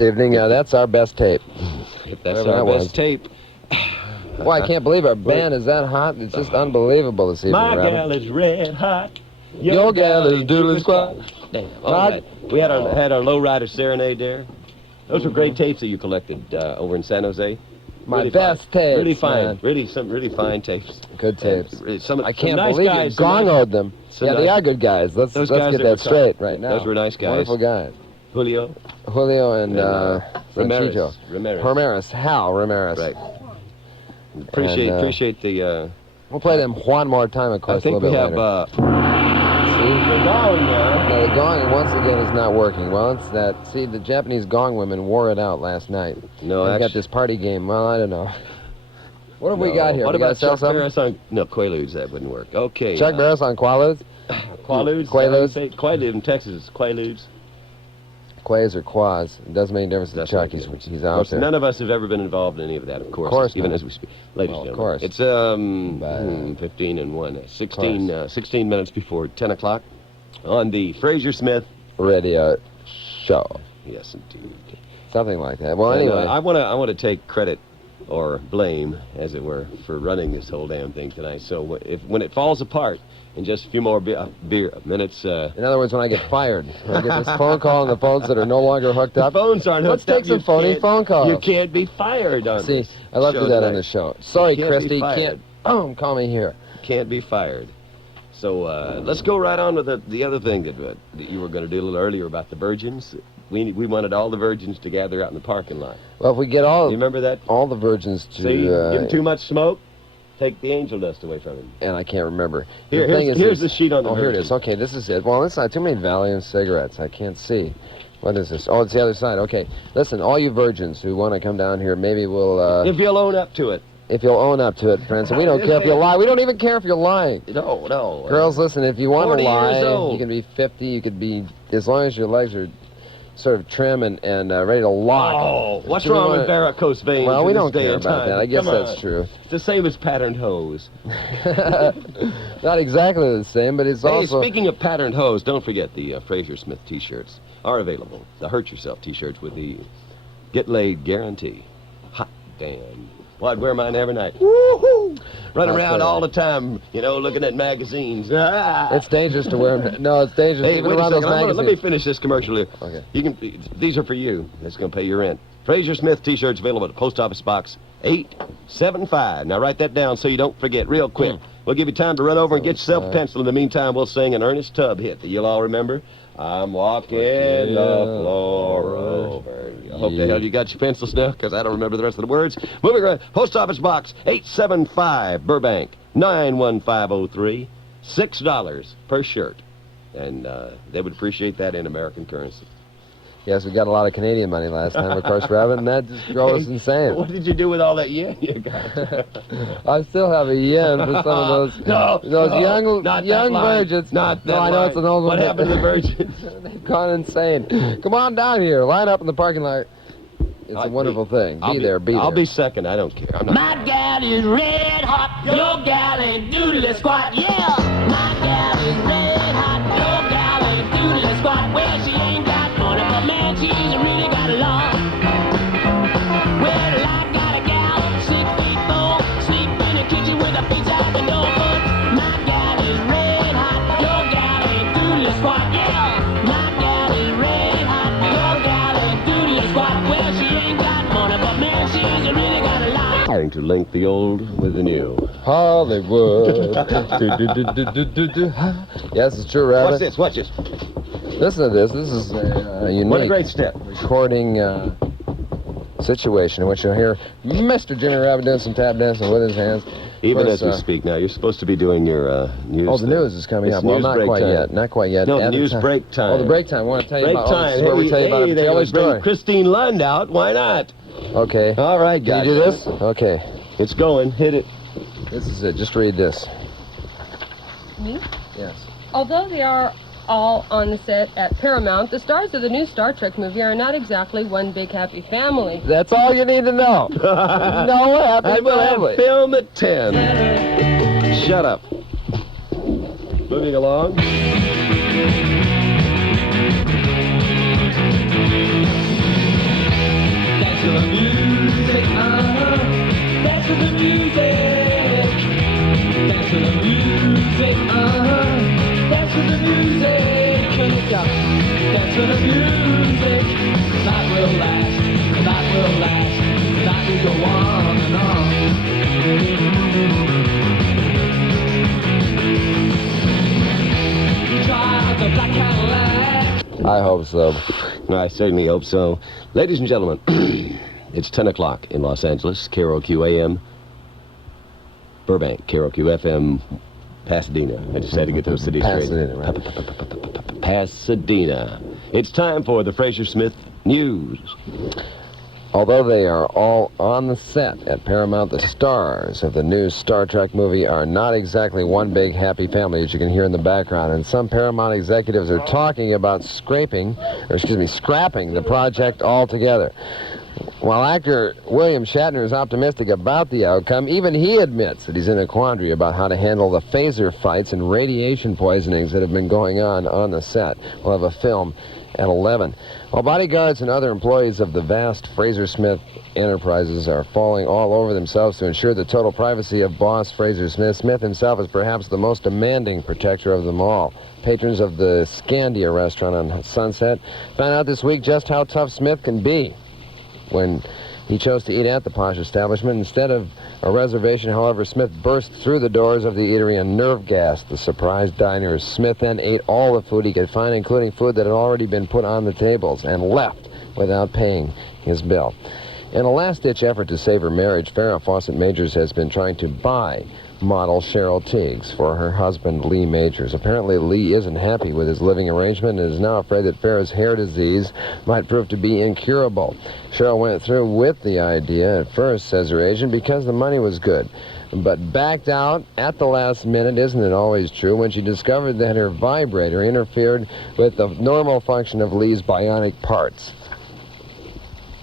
Evening, that's our best tape. That's our best tape. Well, I can't believe our band is that hot. It's just unbelievable this evening. My gal is red hot. Your gal is doodly squad. Damn. All right. We had our lowrider serenade there. Those were great tapes that you collected over in San Jose. My Really best fine. tapes, Really fine. man. Really fine tapes. Good tapes. Really, I can't nice believe guys, you gongoed them. some Yeah, they nice- are good guys. Let's Those get guys that that were straight right now. Those were nice guys. Wonderful guys. Julio. Julio and Ramirez. Chicho. Ramirez. Hal Ramirez. Right. Appreciate the. We'll play them one more time, of course, I think a little we bit have. later. See? The gong now. No, the gong once again is not working. Well, it's that. See, the Japanese gong women wore it out last night. No, They've got actually. this party game. Well, I don't know. What have we No. got here? What We gotta about sell Chuck something? Barris on? No, Quaaludes. That wouldn't work. Okay. Chuck Barris on Quaaludes? Quaaludes. Quaaludes? Quaaludes in Texas is Quaaludes. Quays or Quaz. It doesn't make any difference to That's Chuck. right. He's Of out course, there. none of us have ever been involved in any of that, of course. Even not. as we speak. Ladies Well, and of gentlemen. course. It's 15 and 1. 16 minutes before 10 o'clock on the Frazer Smith. Radio show. Yes, indeed. Something like that. Well, And, anyway. I want to take credit or blame, as it were, for running this whole damn thing tonight. So when it falls apart in just a few more minutes, In other words, when I get fired, when I get this phone call on the phones that are no longer hooked up. phones aren't Let's hooked up. take some You phony can't- phone calls. You can't be fired on See, this I love to show do that on tonight. the show. Sorry, You can't be Christy, fired. can't. Call me here. Can't be fired. So let's go right on with the other thing that you were going to do a little earlier about the virgins. We wanted all the virgins to gather out in the parking lot. Well, if we get You remember that? all the virgins to, See, give them too much smoke, take the angel dust away from him. and I can't remember. Here's the sheet on the Oh, here it virgin. is. Okay, this is it. Well, it's not too many Valium cigarettes. I can't see. What is this? Oh, it's the other side. Okay, listen, all you virgins who want to come down here, maybe we'll. If you'll own up to it. If you'll own up to it, friends. And we don't care if you lie. We don't even care if you're lying. No. Girls, listen, if you want 40 to lie, years old. you can be 50, you could be, as long as your legs are sort of trim and ready to lock. Oh, what's Do we wrong wanna- with varicose veins? Well, in we this don't day care and about time? that. I guess Come that's on. true. It's the same as patterned hose. Not exactly the same, but it's Hey, also... speaking of patterned hose, don't forget the Frazer Smith T-shirts are available. The Hurt Yourself T-shirts with the Get Laid guarantee. Hot damn. Well, I'd wear mine every night. Woo-hoo! Run around all the time, looking at magazines. Ah! It's dangerous to wear them. No, it's dangerous Hey, even wait a around those second. magazines. Let me finish this commercial here. Okay. These are for you. That's going to pay your rent. Frazer Smith T-shirts available at Post Office Box 875. Now write that down so you don't forget real quick. We'll give you time to run over and get yourself a pencil. In the meantime, we'll sing an Ernest Tubb hit that you'll all remember. I'm walking the floor over. I hope the hell you got your pencils now, because I don't remember the rest of the words. Moving on. Post Office Box 875, Burbank 91503. $6 per shirt. And they would appreciate that in American currency. Yes, we got a lot of Canadian money last time, of course, Rabbit, and that just drove us insane. What did you do with all that yen you got? I still have a yen for some of those young virgins. Not that No, I know line. it's an old one. What happened to the virgins? They've gone insane. Come on down here. Line up in the parking lot. It's a wonderful thing. Be there. I'll be second. I don't care. I'm not. My gal is red hot, your gal ain't doodly squat, yeah. My gal is red hot, your gal ain't doodly squat. Well, she ain't got money, but man, she's really got a lot. Well, I got a gal, 6'4", sleep in the kitchen with her feet out the door. But my gal is red hot, your gal ain't doodly squat, yeah. My gal is red hot, your gal ain't doodly squat. Well, she ain't got money, but man, she's really got a lot. Trying to link the old with the new. Hollywood. Yes, it's true, Rabbit. Watch this. Listen to this. This is a unique What a great step. recording situation in which you'll hear Mr. Jimmy Rabbit doing some tap dancing with his hands. Even Of as course, we speak now, you're supposed to be doing your news. Oh, the news is coming It's up. Well, news not break quite time. yet. Not quite yet. No, At the news time. break time. Oh, the break time. I want to tell you Break about. time. This is where we tell you about a they particular always bring story. Christine Lund out. Why not? Okay. All right, Can guys. you do this? Okay. It's going. Hit it. This is it. Just read this. Me? Yes. Although they are all on the set at Paramount, the stars of the new Star Trek movie are not exactly one big happy family. That's all you need to know. No happy I will family. have film at 10. Shut up. Moving along. That's the music, that's the music. That's the music, that's the ya. Dance to the music. The night will last. The night will last. The night will go on and on. Drive the black Cadillac. I hope so. I certainly hope so. Ladies and gentlemen, it's 10 o'clock in Los Angeles, KROQ AM, Burbank, KROQ FM, Pasadena. I just had to get those cities straight. Pasadena. It's time for the Frazer Smith News. Although they are all on the set at Paramount, the stars of the new Star Trek movie are not exactly one big happy family, as you can hear in the background. And some Paramount executives are talking about scrapping the project altogether. While actor William Shatner is optimistic about the outcome, even he admits that he's in a quandary about how to handle the phaser fights and radiation poisonings that have been going on the set. We'll have a film at 11. While bodyguards and other employees of the vast Frazer Smith enterprises are falling all over themselves to ensure the total privacy of boss Frazer Smith, Smith himself is perhaps the most demanding protector of them all. Patrons of the Scandia restaurant on Sunset found out this week just how tough Smith can be. When he chose to eat at the posh establishment, instead of a reservation, however, Smith burst through the doors of the eatery and nerve-gassed the surprised diners. Smith then ate all the food he could find, including food that had already been put on the tables, and left without paying his bill. In a last-ditch effort to save her marriage, Farrah Fawcett Majors has been trying to buy model Cheryl Teagues for her husband, Lee Majors. Apparently, Lee isn't happy with his living arrangement and is now afraid that Farrah's hair disease might prove to be incurable. Cheryl went through with the idea at first, says her agent, because the money was good, but backed out at the last minute. Isn't it always true? When she discovered that her vibrator interfered with the normal function of Lee's bionic parts.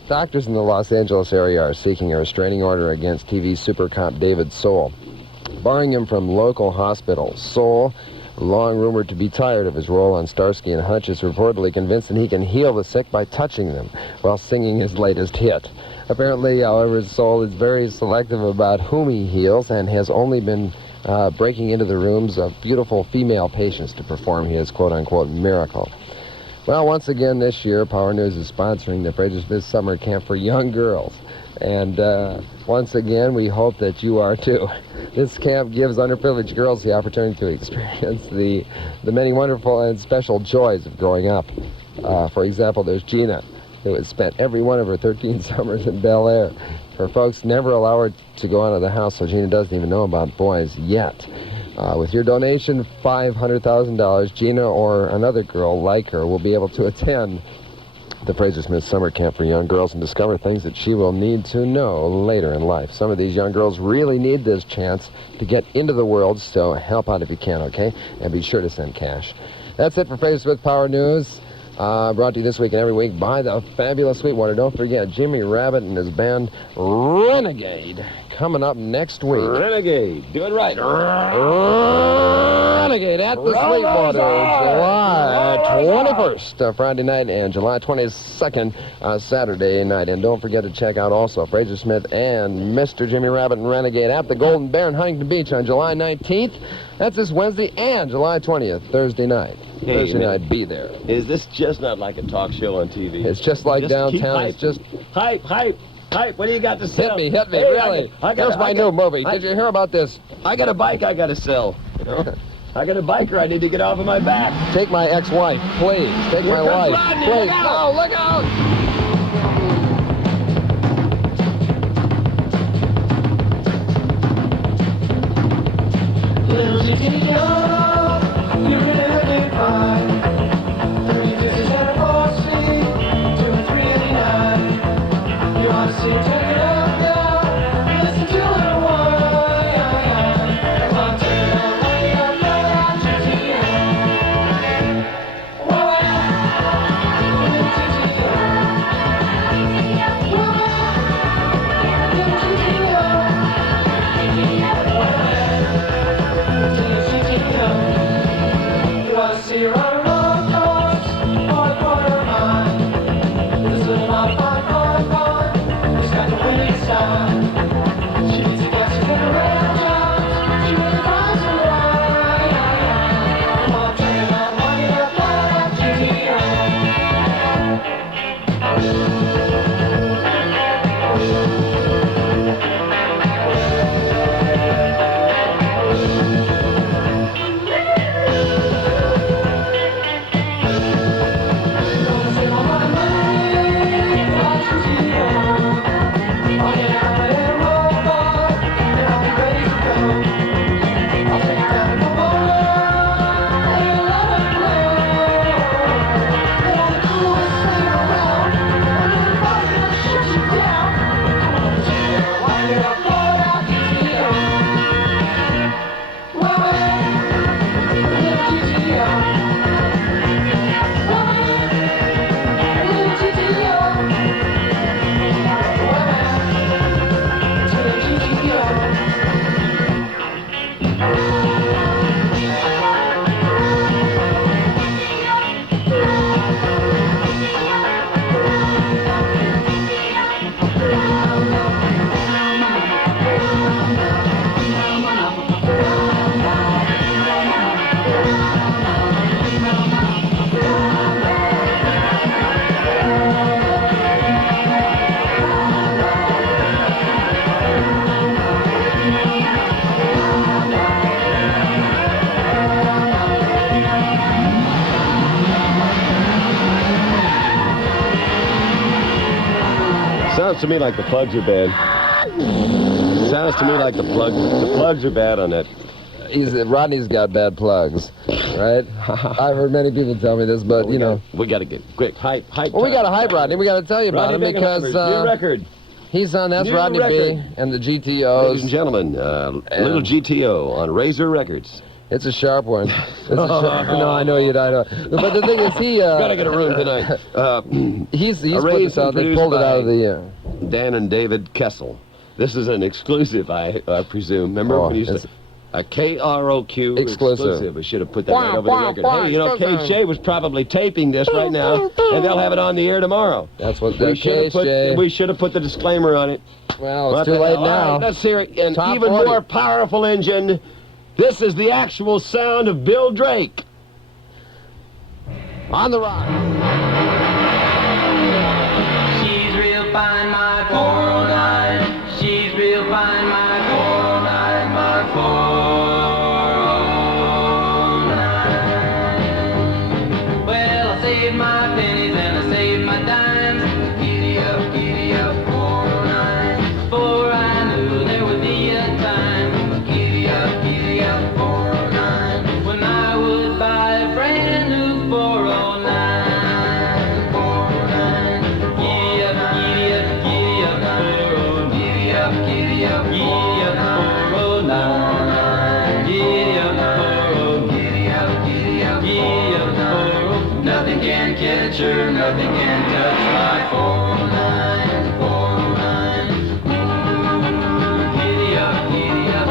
Doctors in the Los Angeles area are seeking a restraining order against TV super cop David Soul, barring him from local hospitals. Soul, long rumored to be tired of his role on Starsky and Hutch, is reportedly convinced that he can heal the sick by touching them while singing his latest hit. Apparently, however, Soul is very selective about whom he heals and has only been breaking into the rooms of beautiful female patients to perform his quote-unquote miracle. Well, once again this year, Power News is sponsoring the Frazer Smith Summer Camp for Young Girls. And once again, we hope that you are too. This camp gives underprivileged girls the opportunity to experience the many wonderful and special joys of growing up. For example, there's Gina, who has spent every one of her 13 summers in Bel Air. Her folks never allow her to go out of the house, so Gina doesn't even know about boys yet. With your donation, $500,000, Gina or another girl like her will be able to attend the Frazer Smith Summer Camp for Young Girls and discover things that she will need to know later in life. Some of these young girls really need this chance to get into the world, so help out if you can, okay? And be sure to send cash. That's it for Frazer Smith Power News. Brought to you this week and every week by the fabulous Sweetwater. Don't forget, Jimmy Rabbitt and his band Renegade coming up next week. Renegade, do it right. Renegade at the Sweetwater, July 21st, Friday night, and July 22nd, Saturday night. And don't forget to check out also Frazer Smith and Mr. Jimmy Rabbitt and Renegade at the Golden Bear in Huntington Beach on July 19th. That's this Wednesday, and July 20th, Thursday night. Hey, Thursday man, night, be there. Is this just not like a talk show on TV? It's just like downtown. It's just hype. What do you got to sell? hit me, Hey, really. Here's my new movie. Did you hear about this? I got a bike I got to sell. You know? I got a biker I need to get off of my back. Take my ex-wife, please. Take my wife, Rodney, please. look out. No, look out! Little GTO, you really fine. 3 kisses and a 4 seat, 2 and 389. You ought to see, turn it up now, listen to her whine. Come on, turn it up, way up, GTO. Whoa, little GTO. Whoa, little GTO. Sounds to me like the plugs are bad. Sounds to me like the plugs are bad on that. Rodney's got bad plugs, right? I've heard many people tell me this, but you know. We got to get quick hype. Well, we got to hype Rodney. We got to tell you about him because new record. He's on. That's New Rodney record. B and the GTOs. Ladies and gentlemen, little GTO on Razor Records. It's a sharp one. No, I know you don't. But the thing is, he gotta get a room tonight. he's put this out. They pulled it out of the. Dan and David Kessel. This is an exclusive, I presume. Remember when you used to. A KROQ exclusive. We should have put that right over the record. Hey, you know, KJ was probably taping this right now, and they'll have it on the air tomorrow. That's what we should have put the disclaimer on it. Well, it's too late now. Right, let's hear it. An Top even 40. more powerful engine. This is the actual sound of Bill Drake. On the rock. She's real fine, my 409. She's real fine, my 409, my 409. Well, I saved my pennies and I saved my dimes. Giddy up, 409. Before I knew there would be a time. Giddy up, 409. When I would buy a brand new 409. 409. Giddy up, 409. Giddy up, 409. Giddy up, 409. Nothing can catch her, nothing can touch my 409. 409. Giddy up, giddy up.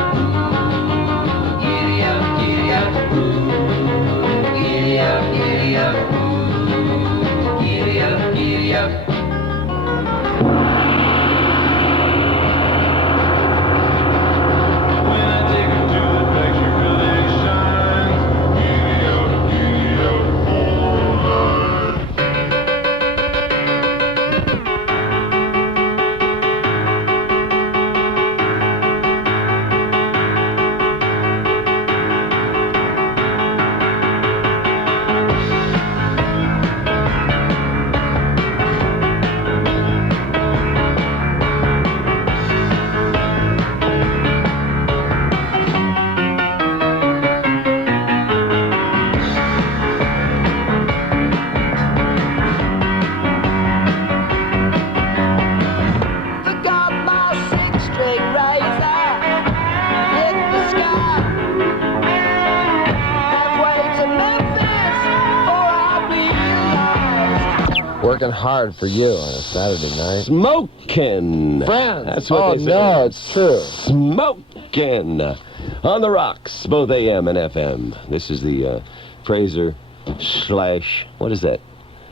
Giddy up, giddy up. Giddy up, giddy up. Giddy up, giddy up. When I take her to the back, she really shines. Giddy up, 409. Working hard for you on a Saturday night. Smokin'. Friends. That's what they say. No, it's true. Smokin'. On the rocks, both AM and FM. This is the Frazer / what is that?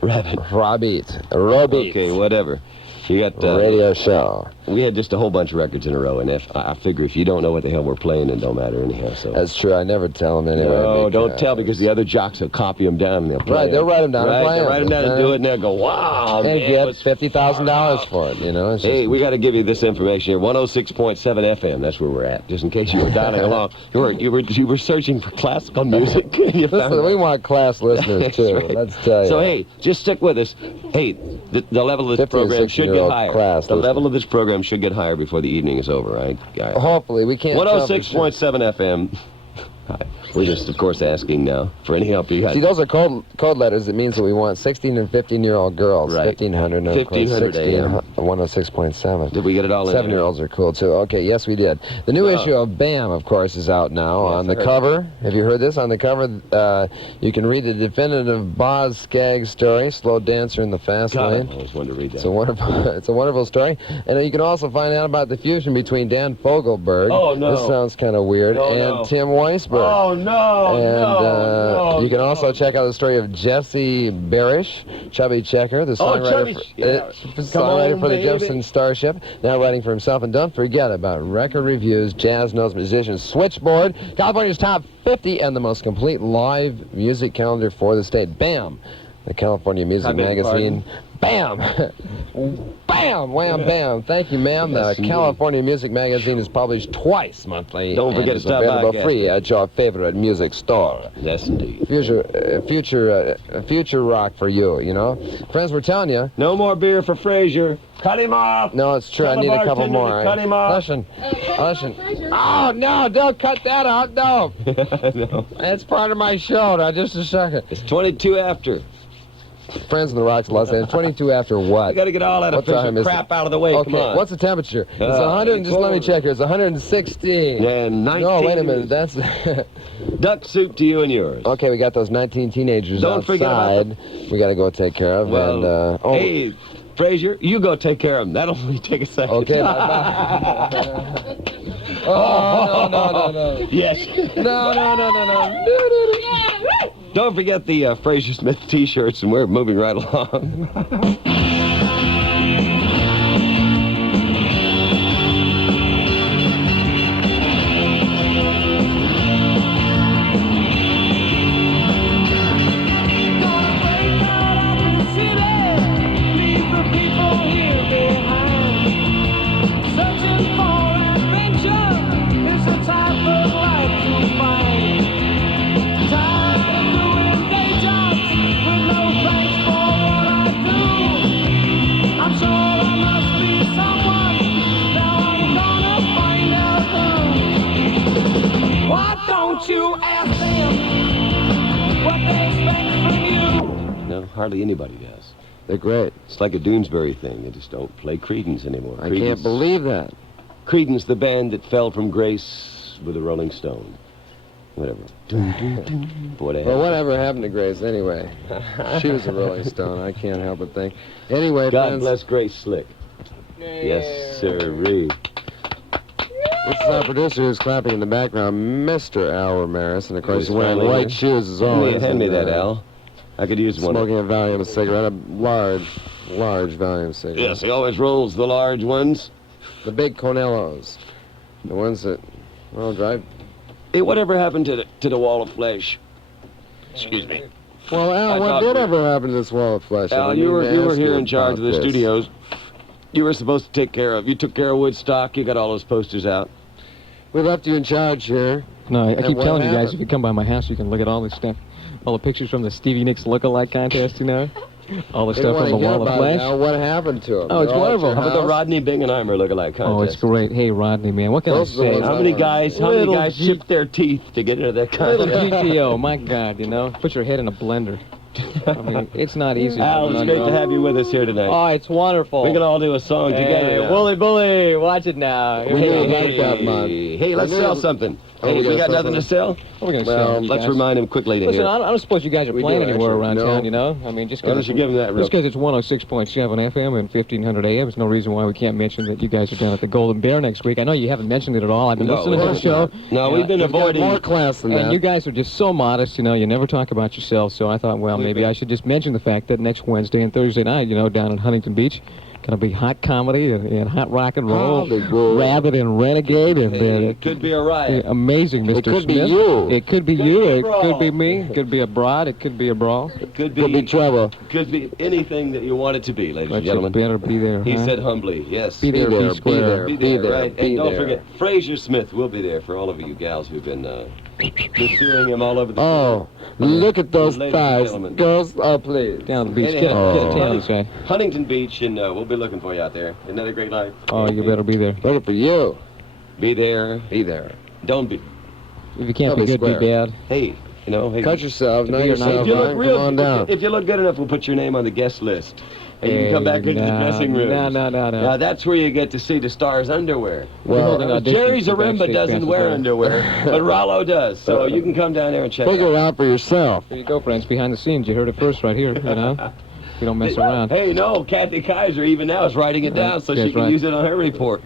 Rabbit. Rabbitt. Okay, whatever. You got radio show. We had just a whole bunch of records in a row, and I figure if you don't know what the hell we're playing, it don't matter anyhow. So that's true. I never tell them anyway. No, don't tell, because the other jocks will copy them down and they'll play. Right, they'll write them down and play they'll write them down and do it, and they'll go, wow, and man, get $50,000 for it, you know. Hey, we got to give you this information here. 106.7 FM, that's where we're at, just in case you were dialing along. You were searching for classical music. And you found Listen, we want class listeners, too. Right. Let's tell you. So, hey, just stick with us. Hey, the level of this program should get higher. The level of this program should get higher before the evening is over, right? Hopefully, we can't. 106.7 FM. We're just, of course, asking now for any help you got. See, those are code letters. It means that we want 16 and 15-year-old girls. Right. 1500. 1500 AM. 106.7. Did we get it all in? 7-year-olds are cool, too. Okay, yes, we did. The new issue of BAM, of course, is out now. Yes, on the cover, have you heard this? On the cover, you can read the definitive Boz Skaggs story, Slow Dancer in the Fast Lane. I always wanted to read that. It's a wonderful story. And you can also find out about the fusion between Dan Fogelberg. Oh, no. This sounds kind of weird. And Tim Weisberg. Oh, no. And you can also check out the story of Jesse Barish, Chubby Checker, the songwriter for the Jefferson Starship, now writing for himself. And don't forget about record reviews, Jazz Knows Musicians, Switchboard, California's Top 50, and the most complete live music calendar for the state. BAM! The California Music Magazine Bam! Bam! Wham! Bam! Thank you, ma'am. The California Music Magazine is published twice monthly. Don't forget and to is stop by, available guys. free at your favorite music store. Yes, indeed. Future rock for you, you know? Friends, we're telling you. No more beer for Frazer. Cut him off. No, it's true. Tell I need the a couple bartender more. to cut him off. Listen. Oh, no, don't cut that out. No. No. That's part of my show. Now, just a second. It's 22 after. Friends in the Rocks of Los Angeles. 22 after what? I got to get all that What time official is crap out of the way. Okay, Come on. what's the temperature? It's 100. Just let me check here. It's 116. And 19. No, wait a minute. That's. Duck soup to you and yours. Okay, we got those 19 teenagers Don't outside. forget about We got to go take care of. Well, and hey, Frazer, you go take care of them. That'll only take a second. Okay. Oh, no. Yes. No. Don't forget the Frazer Smith T-shirts, and we're moving right along. No, hardly anybody does. They're great. It's like a Doonesbury thing. They just don't play Creedence anymore. I can't believe that. Creedence, the band that fell from grace with a Rolling Stone. Whatever. Well, whatever happened to Grace anyway? She was a Rolling Stone. I can't help but think. Anyway, God friends, bless Grace Slick. Yes, sirree. this is our producer who's clapping in the background, Mr. Al Ramirez, and of course He's he's wearing finally white here. shoes as always. Hand me and, that, Al. I could use one. Smoking a Valium cigarette, a large Valium cigarette. Yes, he always rolls the large ones. The big Cornellos. The ones that, well, drive. Hey, whatever happened to the wall of flesh? Excuse me. Well, I Al, what thought did we- ever happen to this wall of flesh? Al, I you were didn't ask here in charge about of the this. studios. You were supposed to take care of. You took care of Woodstock. You got all those posters out. We left you in charge here. No, I And keep what telling you guys, happened? if you come by my house, you can look at all this stuff. All the pictures from the Stevie Nicks look-alike contest, you know? All the They stuff want from to the hear Wall of about Flesh. it, Al. What happened to him? Oh, it's They're all at wonderful. your How about the house? Rodney Bingenheimer lookalike contest? Oh, it's great. Hey, Rodney, man, what can Those are I the say? ones How I many want. guys? How many Little guys G- chipped their teeth to get into that Little contest? GTO, my God, you know? Put your head in a blender. I mean, it's not easy. Al, it's great to have you with us here tonight. Oh, it's wonderful. We can all do a song together. Hey, now. Wooly Bully, watch it now. We Hey, don't hey, like that, man. Hey, let's I knew sell it- something. Oh, Hey, we we gotta got sell nothing to sell? What are we going to Well, say? Let's remind him quickly to Listen, hear. I don't suppose you guys are We playing do, anywhere actually. around No. town, you know? I mean, just Why don't you give him that real just because it's 106.7 FM and 1500 AM, there's no reason why we can't mention that you guys are down at the Golden Bear next week. I know you haven't mentioned it at all. I've been listening to the show. No, we've been We've got avoiding. more class than And that. you guys are just so modest, you know, you never talk about yourself, so I thought, well, maybe I should just mention the fact that next Wednesday and Thursday night, you know, down in Huntington Beach, gonna be hot comedy and hot rock and roll, Hollywood. Rabbit and Renegade, and It could be a riot. amazing Mr. It could be Smith. you. It could be Could you. be a It brawl. could be me. It could be a broad. It could be a brawl. Could Could be be trouble. could be anything that you want it to be, ladies But and you gentlemen. better be there. He huh? said humbly, yes. Be there, be square. there, Be be there, there, right? be And don't there. forget, Frazer Smith will be there for all of you gals who've been pursuing him all over the Oh, look at those Ladies and thighs. gentlemen. Girls, oh, please. Down the beach. Anyhow, Get a tan, this guy. Huntington Beach, and we'll be looking for you out there. Isn't that a great life? Oh, you better be there. Looking for you. Be there. Be there. Don't be. If you can't That'll be be good, be square. bad. Hey, you know, hey. Cut yourself. Know be or not. yourself. If you look Come real, on down. if you look good enough, we'll put your name on the guest list. And you can come back into the dressing room. No. Now that's where you get to see the star's underwear. We're holding auditions Jerry for Zaremba backstage doesn't passes wear now. underwear, but Rollo does. So you can come down there and check Figure it it out. out for yourself. There you go, friends. Behind the scenes. You heard it first right here, you know? We don't mess around. Hey, no, Kathy Kaiser even now is writing it down so she That's can right. use it on her report.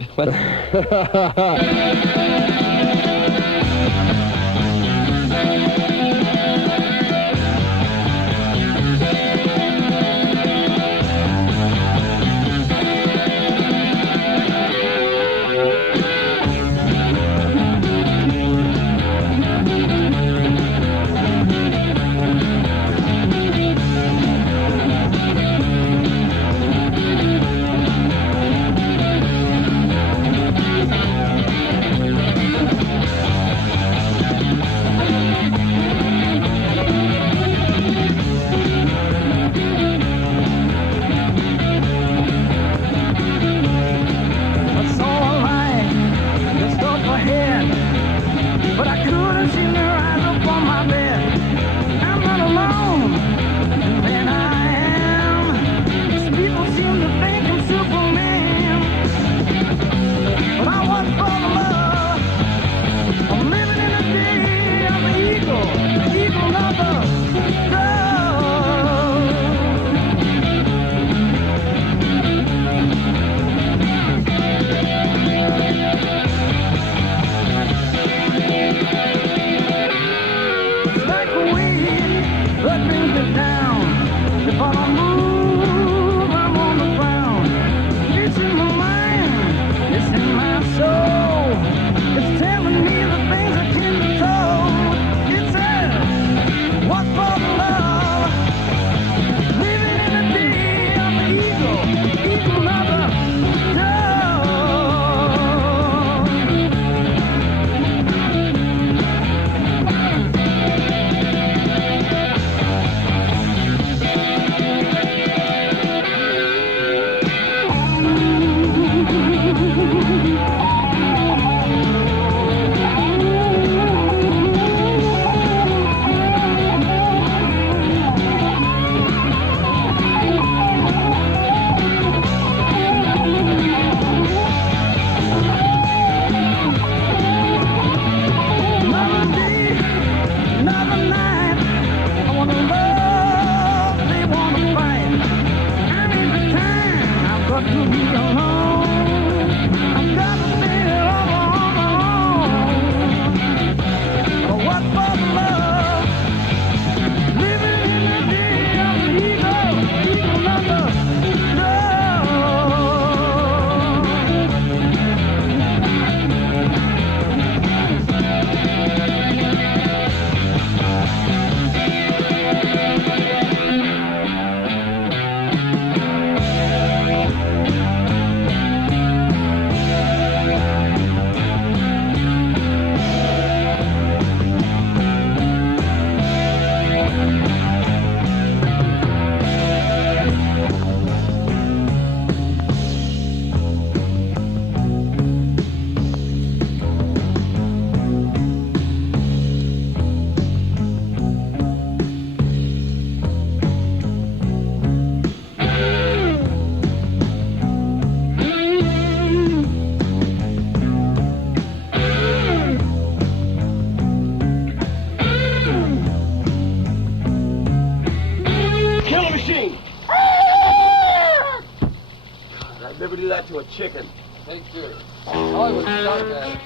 To a chicken. Take two. Hollywood stuntman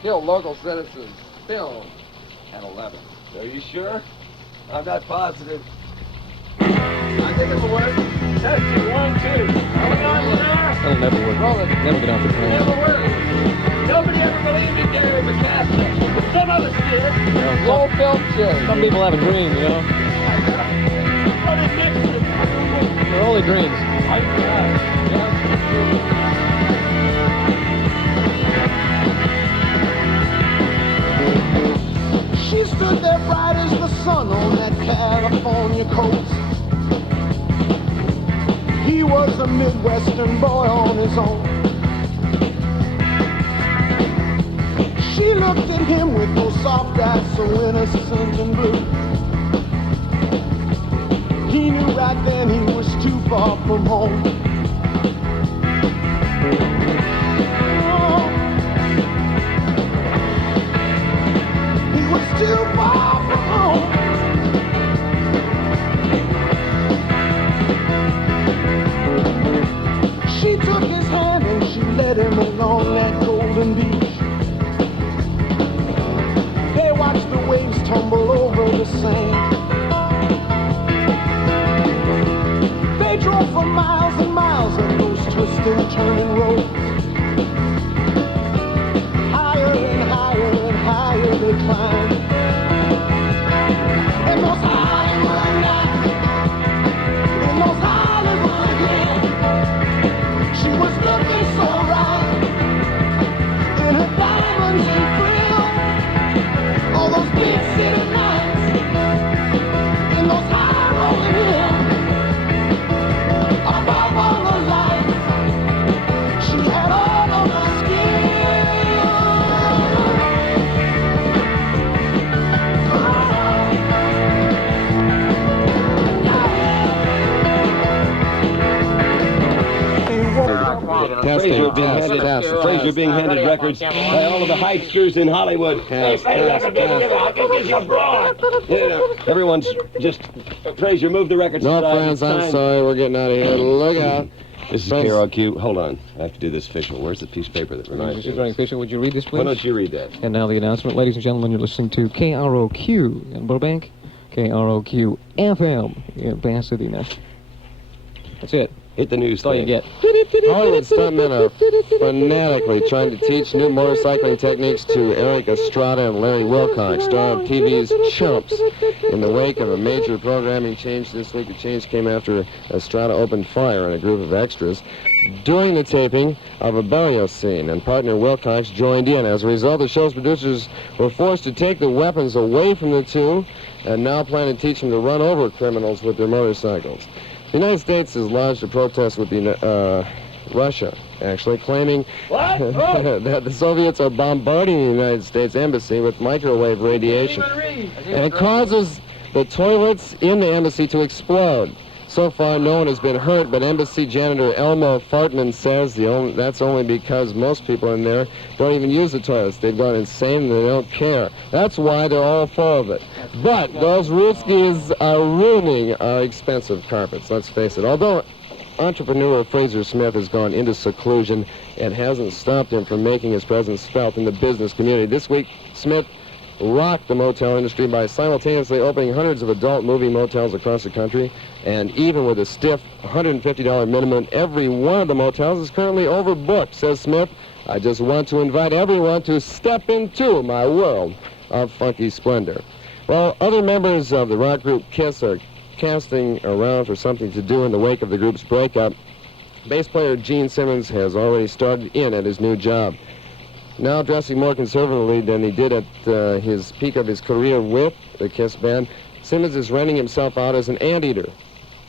kill local citizens. Film at 11. Are you sure? I'm not positive. I think it'll work. Testing 1, 2. Are we on, sir? It'll never work. Roll it. Never get off the plane. Never works. Nobody ever believed in Gary McCaskill. Some of us did. Roll film chase. Some people have a dream, you know. What is next? They're only dreams. She stood there bright as the sun on that California coast. He was a Midwestern boy on his own. She looked at him with those soft eyes so innocent and blue. He knew right then he was too far from home. Too far from home. She took his hand and she led him along that golden beach. They watched the waves tumble over the sand. They drove for miles and miles on those twisting, turning roads. Higher and higher and higher they climbed. In those Hollywood nights, in those Hollywood years, she was looking so right. Frazer being handed records by all of the hypesters in Hollywood. Everyone's just, Frazer, move the records. No, friends, I'm sorry. We're getting out of here. Look out. This is KROQ. Hold on. I have to do this official. Where's the piece of paper that reminds me? Mr. Running Official, would you read this, please? Why don't you read that? And now the announcement. Ladies and gentlemen, you're listening to KROQ in Burbank, KROQ FM in Pasadena. That's it. Hit the news. That's all you get. Hollywood stuntmen are fanatically trying to teach new motorcycling techniques to Eric Estrada and Larry Wilcox, star of TV's Chumps. In the wake of a major programming change this week, the change came after Estrada opened fire on a group of extras during the taping of a burial scene, and partner Wilcox joined in. As a result, the show's producers were forced to take the weapons away from the two and now plan to teach them to run over criminals with their motorcycles. The United States has lodged a protest with Russia, actually, claiming that the Soviets are bombarding the United States embassy with microwave radiation. And it causes the toilets in the embassy to explode. So far, no one has been hurt, but embassy janitor Elmo Fartman says that's only because most people in there don't even use the toilets. They've gone insane and they don't care. That's why they're all full of it. But those Ruskies are ruining our expensive carpets, let's face it. Although entrepreneur Frazer Smith has gone into seclusion, it hasn't stopped him from making his presence felt in the business community. This week, Smith rocked the motel industry by simultaneously opening hundreds of adult movie motels across the country, and even with a stiff $150 minimum, every one of the motels is currently overbooked, says Smith. I just want to invite everyone to step into my world of funky splendor. Well, other members of the rock group KISS are casting around for something to do in the wake of the group's breakup. Bass player Gene Simmons has already started in at his new job. Now dressing more conservatively than he did at his peak of his career with the KISS band, Simmons is renting himself out as an anteater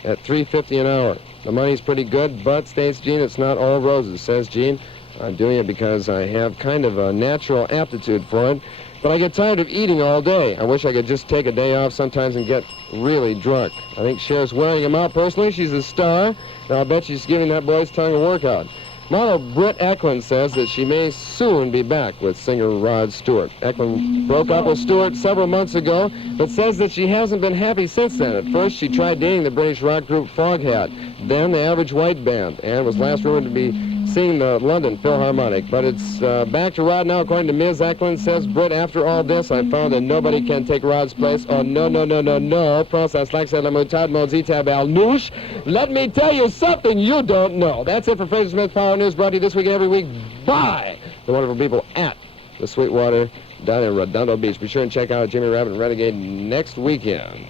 at $3.50 an hour. The money's pretty good, but, states Gene, it's not all roses. Says Gene, I'm doing it because I have kind of a natural aptitude for it, but I get tired of eating all day. I wish I could just take a day off sometimes and get really drunk. I think Cher's wearing him out personally. She's a star, and I'll bet she's giving that boy's tongue a workout. Model Britt Eklund says that she may soon be back with singer Rod Stewart. Eklund broke up with Stewart several months ago, but says that she hasn't been happy since then. At first, she tried dating the British rock group Foghat, then the Average White Band, and was last rumored to be singing the London Philharmonic. But it's back to Rod now, according to Ms. Eklund. Says Britt, after all this, I found that nobody can take Rod's place. Oh, no, no, no, no, no. Process like la mutad mozitab al nouche. Let me tell you something you don't know. That's it for Frazer Smith Power News, brought to you this week and every week by the wonderful people at the Sweetwater down in Redondo Beach. Be sure and check out Jimmy Rabbit and Renegade next weekend.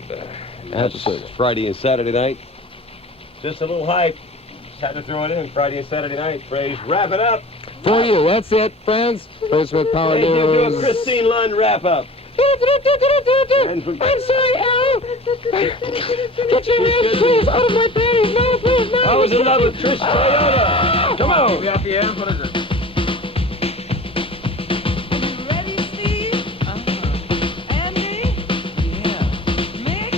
That's Friday and Saturday night. Just a little hype. Just had to throw it in. Friday and Saturday night. Fraze, wrap it up. For you, that's it, friends. Frazer Smith Power Fraze, News. do a Christine Lund wrap up. I'm sorry, Al. Get your hands, please, out of my panties. No, please, no. I was in love with Trish Toyota. Come on. WFPM, what is it? Ready, Steve? Andy? Yeah. Mick?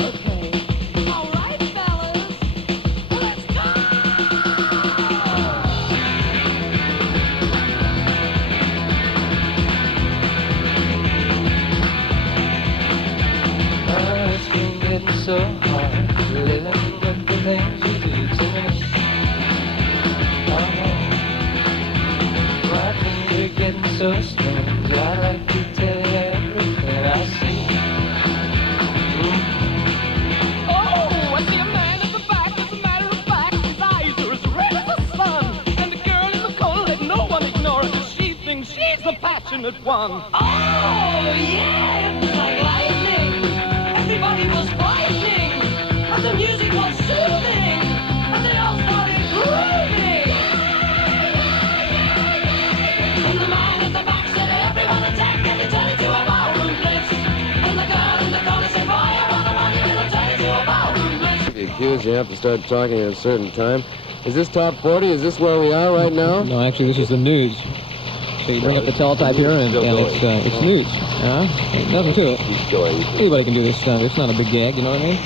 Okay. All right, fellas. Let's go! It's been getting so hard living with the things you do to me. I know my things are getting so strange. I like to tell you everything I see. Oh, I see a man at the back. As a matter of fact, his eyes are as red as the sun. And the girl in the corner, let no one ignore her, 'cause she thinks she's the passionate one. Oh, yeah, it's like lightning. Everybody was fighting, and the music was soothing, and they all started grooving. And the man at the back said, everyone attack, and they turned into a ballroom blitz. And the girl in the corner said, boy, I wanna run you, and turn into a ballroom blitz. The accused, you have to start talking at a certain time. Is this top 40? Is this where we are right now? No, actually, this is the news. So you bring up the teletype here, and it's news. Ain't nothing to it. Keep going. Anybody can do this stuff. It's not a big gag, you know what I mean?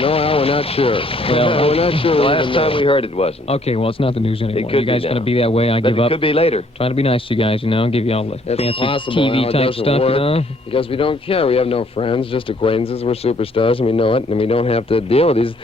No, Al, we're not sure. Well, we're not sure. The last time we heard it wasn't. Okay, well, it's not the news anymore. could You guys be are going to now. be that way. I But give it up. could be later. Trying to be nice to you guys, you know, give you all the It's fancy possible, Al, TV it type doesn't stuff, work. you know. Because we don't care. We have no friends, just acquaintances. We're superstars, and we know it, and we don't have to deal with these,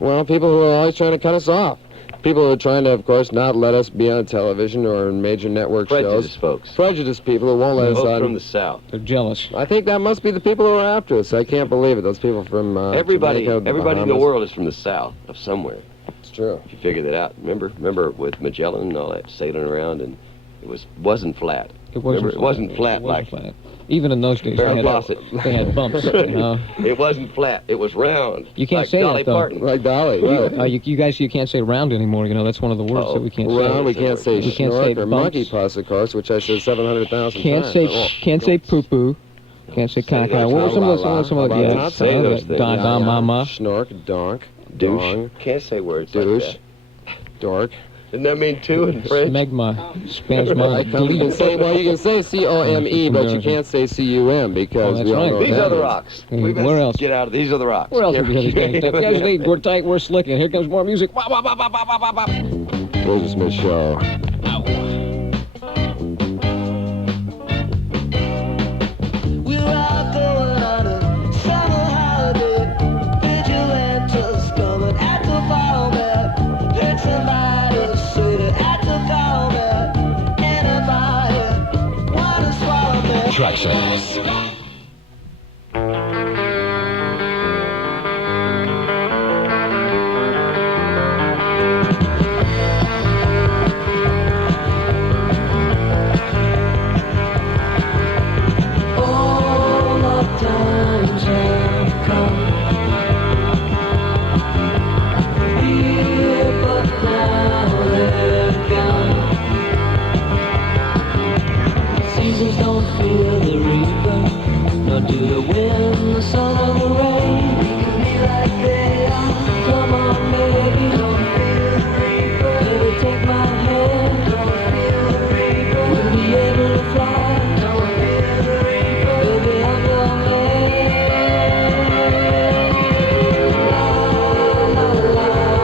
well, people who are always trying to cut us off. People who are trying to, of course, not let us be on television or in major network Prejudice, shows. folks. Prejudice people who won't let us Folks on. from the South. They're jealous. I think that must be the people who are after us. I can't believe it. Those people from Everybody Jamaica, the in the Bahamas. world is from the South of somewhere. It's true. If you figure that out. Remember with Magellan and all that sailing around, and it wasn't flat. It wasn't Remember, it wasn't flat like flat. Even in those days, they had bumps. You know? It wasn't flat. It was round. You can't like say Dolly that, though. Parton. Like Dolly. Right. You guys, you can't say round anymore. You know, that's one of the words that we can't say. Round, we can't say We can't schnork say or bumps. monkey puss, of course, which I said 700,000 Can't times. say can't say poo poo. Can't say Say caca. those. What was some of the Not say those things. Da da mama. Schnork, donk, Douche. dong, Can't say words douche, like dork. that. Doesn't that mean two in French? Smegma. Spanish mama. You can say, well, you can say C-O-M-E, but you can't say C-U-M because that's we all right. know what These that are the is. rocks. Hey, We best where else? get out of these are the rocks. Where else would we have this kind of stuff? Yeah. Yesterday, we're tight, we're slick, and here comes more music. Wah, wah, wah, wah, wah, wah, wah, wah. Frazer Smith Show. We're all going on a summer holiday. Vigilantes coming at the farm. Heard somebody say that at the farm. Anybody wanna swallow me? Track service. All the times have come. Here, but now they're gone. Seasons don't fear the reaper, nor do the wind, the sun, or the rain. We can be like they are. Come on, baby, don't fear the reaper. Baby, take my hand, don't fear the reaper. We'll be able to fly, don't fear the reaper. Baby, I'm your man. La, la, la, la, la.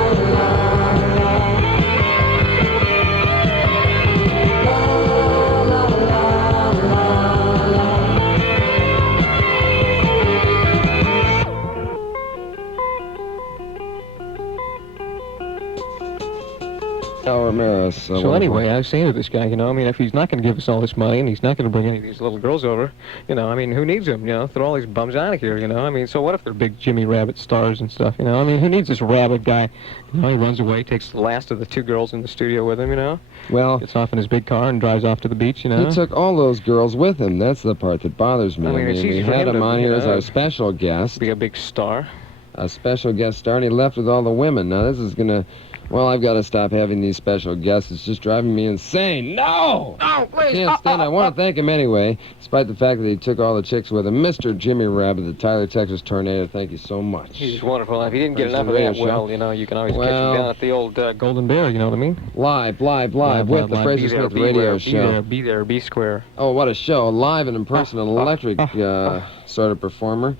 La, la, la, la, la. Al Ramirez. So anyway, I was saying to this guy, you know, I mean, if he's not going to give us all this money and he's not going to bring any of these little girls over, you know, I mean, who needs him? You know, throw all these bums out of here, you know. I mean, so what if they're big Jimmy Rabbit stars and stuff, you know? I mean, who needs this rabbit guy? You know, he runs away, takes the last of the two girls in the studio with him, you know, Well, gets off in his big car and drives off to the beach, you know. he took all those girls with him. That's the part that bothers me. I mean, it's we easy for had him him to, on you here as know, our special guest. Be a big star. A special guest star, and he left with all the women. Now, this is going to... Well, I've got to stop having these special guests. It's just driving me insane. No! No, please! Can't stand it. I want to thank him anyway, despite the fact that he took all the chicks with him. Mr. Jimmy Rabbit, the Tyler, Texas Tornado, thank you so much. He's wonderful. If he didn't get Frazer enough of that, Radio well, Show. you know, you can always catch Well- him down at the old Golden Bear, you know what I mean? Live with the Frazer Smith Radio Show. Be there, be square. Oh, what a show. Live and in person, an electric sort of performer.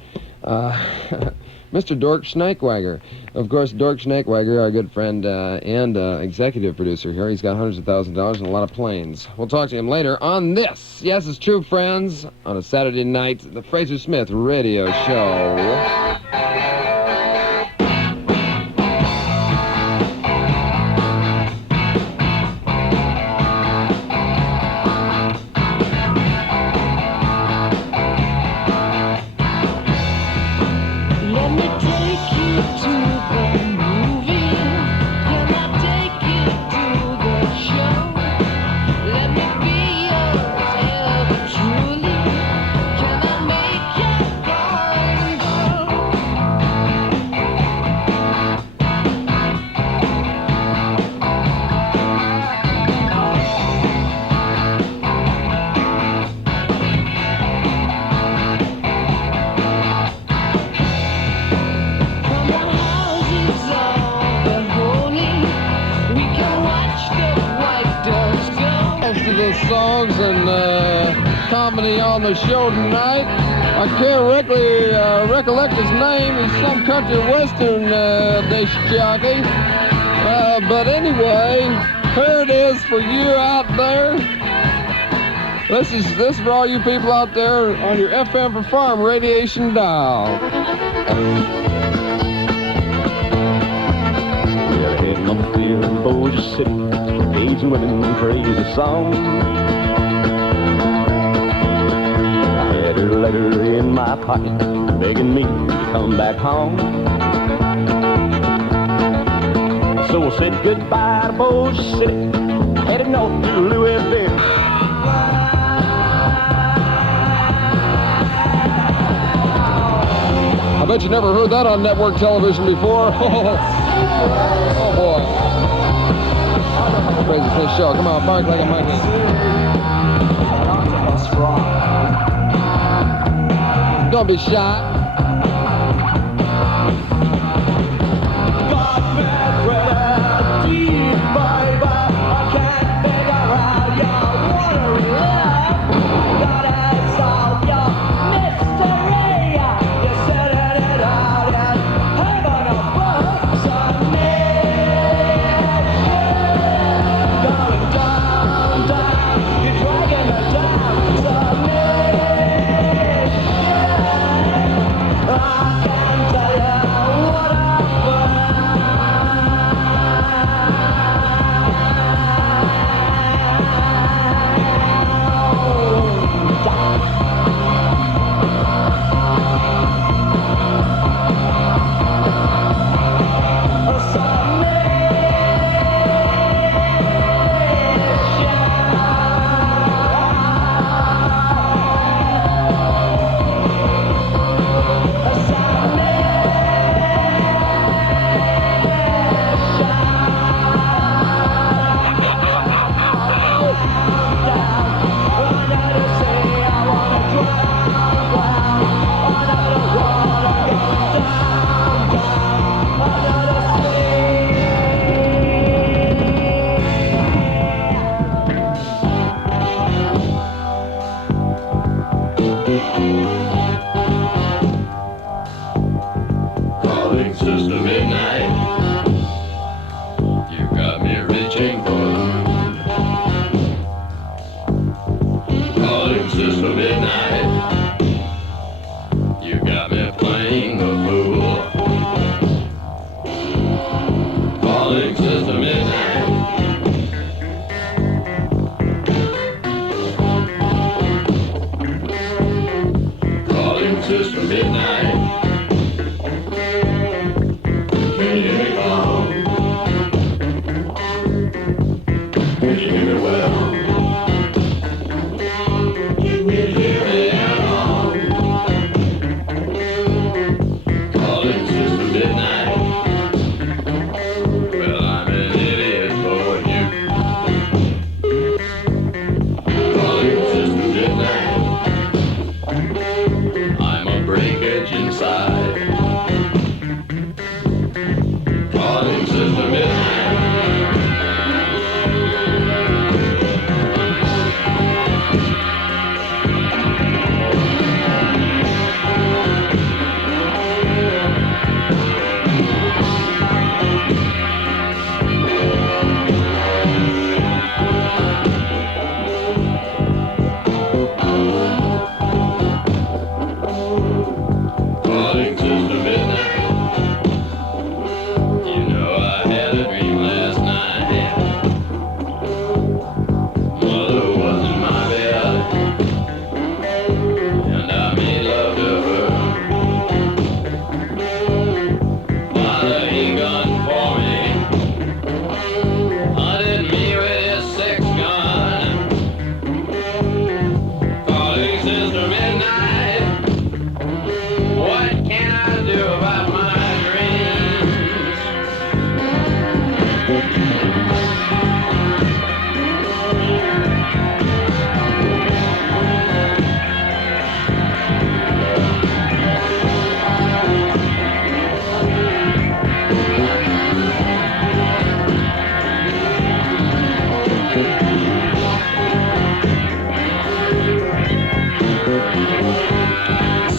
Mr. Dork Schneikwager. Of course, Dork Schneikwager, our good friend and executive producer here. He's got hundreds of thousands of dollars and a lot of planes. We'll talk to him later on this. Yes, it's true, friends. On a Saturday night, the Frazer Smith Radio Show. Let me take you to the movie. Can I take you to the show? Let me be yours ever truly. Can I make your darling girl? From the houses of the holy, we can watch the white doves go. Most of the songs and comedy on the show tonight. I can't recollect his name. He's some country western disc jockey. But anyway, here it is for you out there. This is for all you people out there on your FM for Farm radiation dial. We're heading on the field in Bossier City, aging women crazy songs. I had her letter in my pocket, begging me to come back home. So I said goodbye to Bossier City, headed north to Louisville. I bet you never heard that on network television before. Oh boy. Crazy Fish Show. Come on, bark like a monkey. Don't be shy.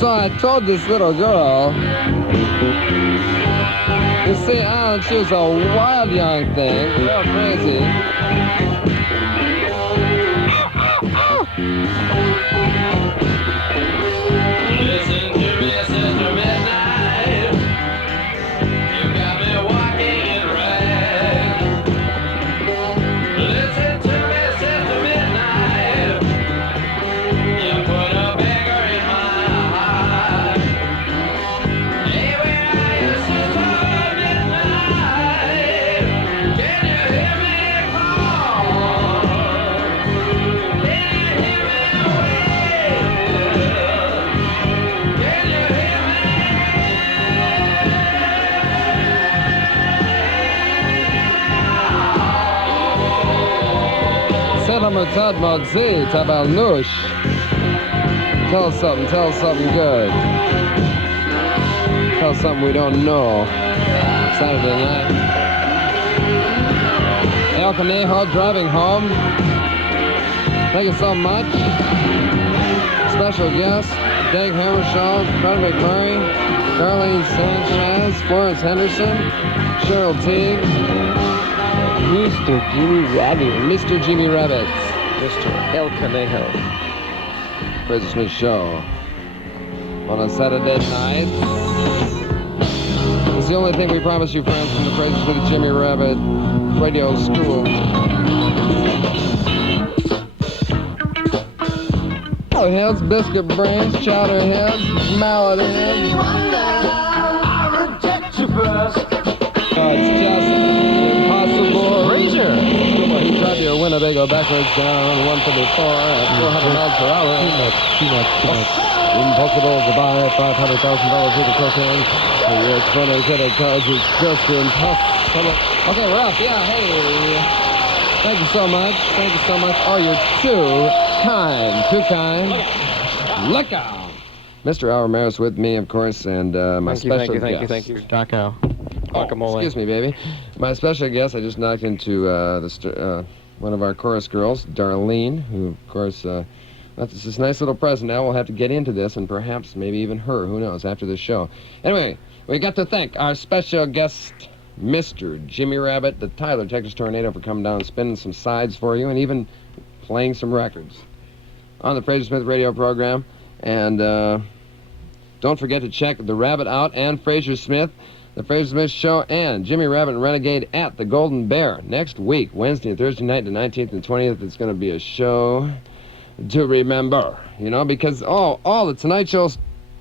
So I told this little girl, you see, Alan, she was a wild young thing, real crazy. Listen to me, Sister Midnight. You got me walking in rags. Listen to me, Sister Midnight. You put a beggar in my heart. Hey, where are you, Sister Midnight? Can you hear me call? Can you hear me wail? Can you hear me? Salamutad Modzi, Tabal Nush. Tell us something good. Tell us something we don't know. Saturday night. El Conejo driving home. Thank you so much. Special guests, Dave Hammershaw, Fred McMurray, Darlene Sanchez, Florence Henderson, Cheryl Teague, Mr. Jimmy Rabbit. Mr. Jimmy Rabbit. Mr. El Conejo. Frazer Smith Show. On a Saturday night. It's the only thing we promise you, friends, from the Frazer Smith Jimmy Rabbit Radio School. Heads, biscuit brains, chowder heads, mallet heads. It's just impossible. Frazer! He tried to Winnebago backwards down 154 at 400 miles per hour. Too much. Impossible to buy $500,000 worth of cocaine. It's funny credit cards. It's just impossible. Okay, Ralph. Yeah, hey. Thank you so much. Oh, you're too kind. Look out. Mr. Al Ramirez with me, of course, and my special guest. Thank you. Doc Al. Guacamole. Excuse me, baby. My special guest, I just knocked into one of our chorus girls, Darlene, who, of course, that's this nice little present. Now we'll have to get into this, and perhaps maybe even her, who knows, after the show. Anyway, we got to thank our special guest, Mr. Jimmy Rabbit, the Tyler, Texas Tornado, for coming down and spinning some sides for you, and even playing some records on the Frazer Smith radio program. And don't forget to check The Rabbit out and Frazer Smith, The Frazer Smith Show, and Jimmy Rabbit and Renegade at the Golden Bear next week, Wednesday and Thursday night, the 19th and 20th. It's going to be a show to remember, you know, because all the Tonight Show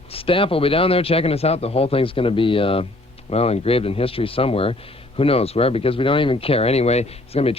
staff will be down there checking us out. The whole thing's going to be, well, engraved in history somewhere. Who knows where, because we don't even care. Anyway, it's going to be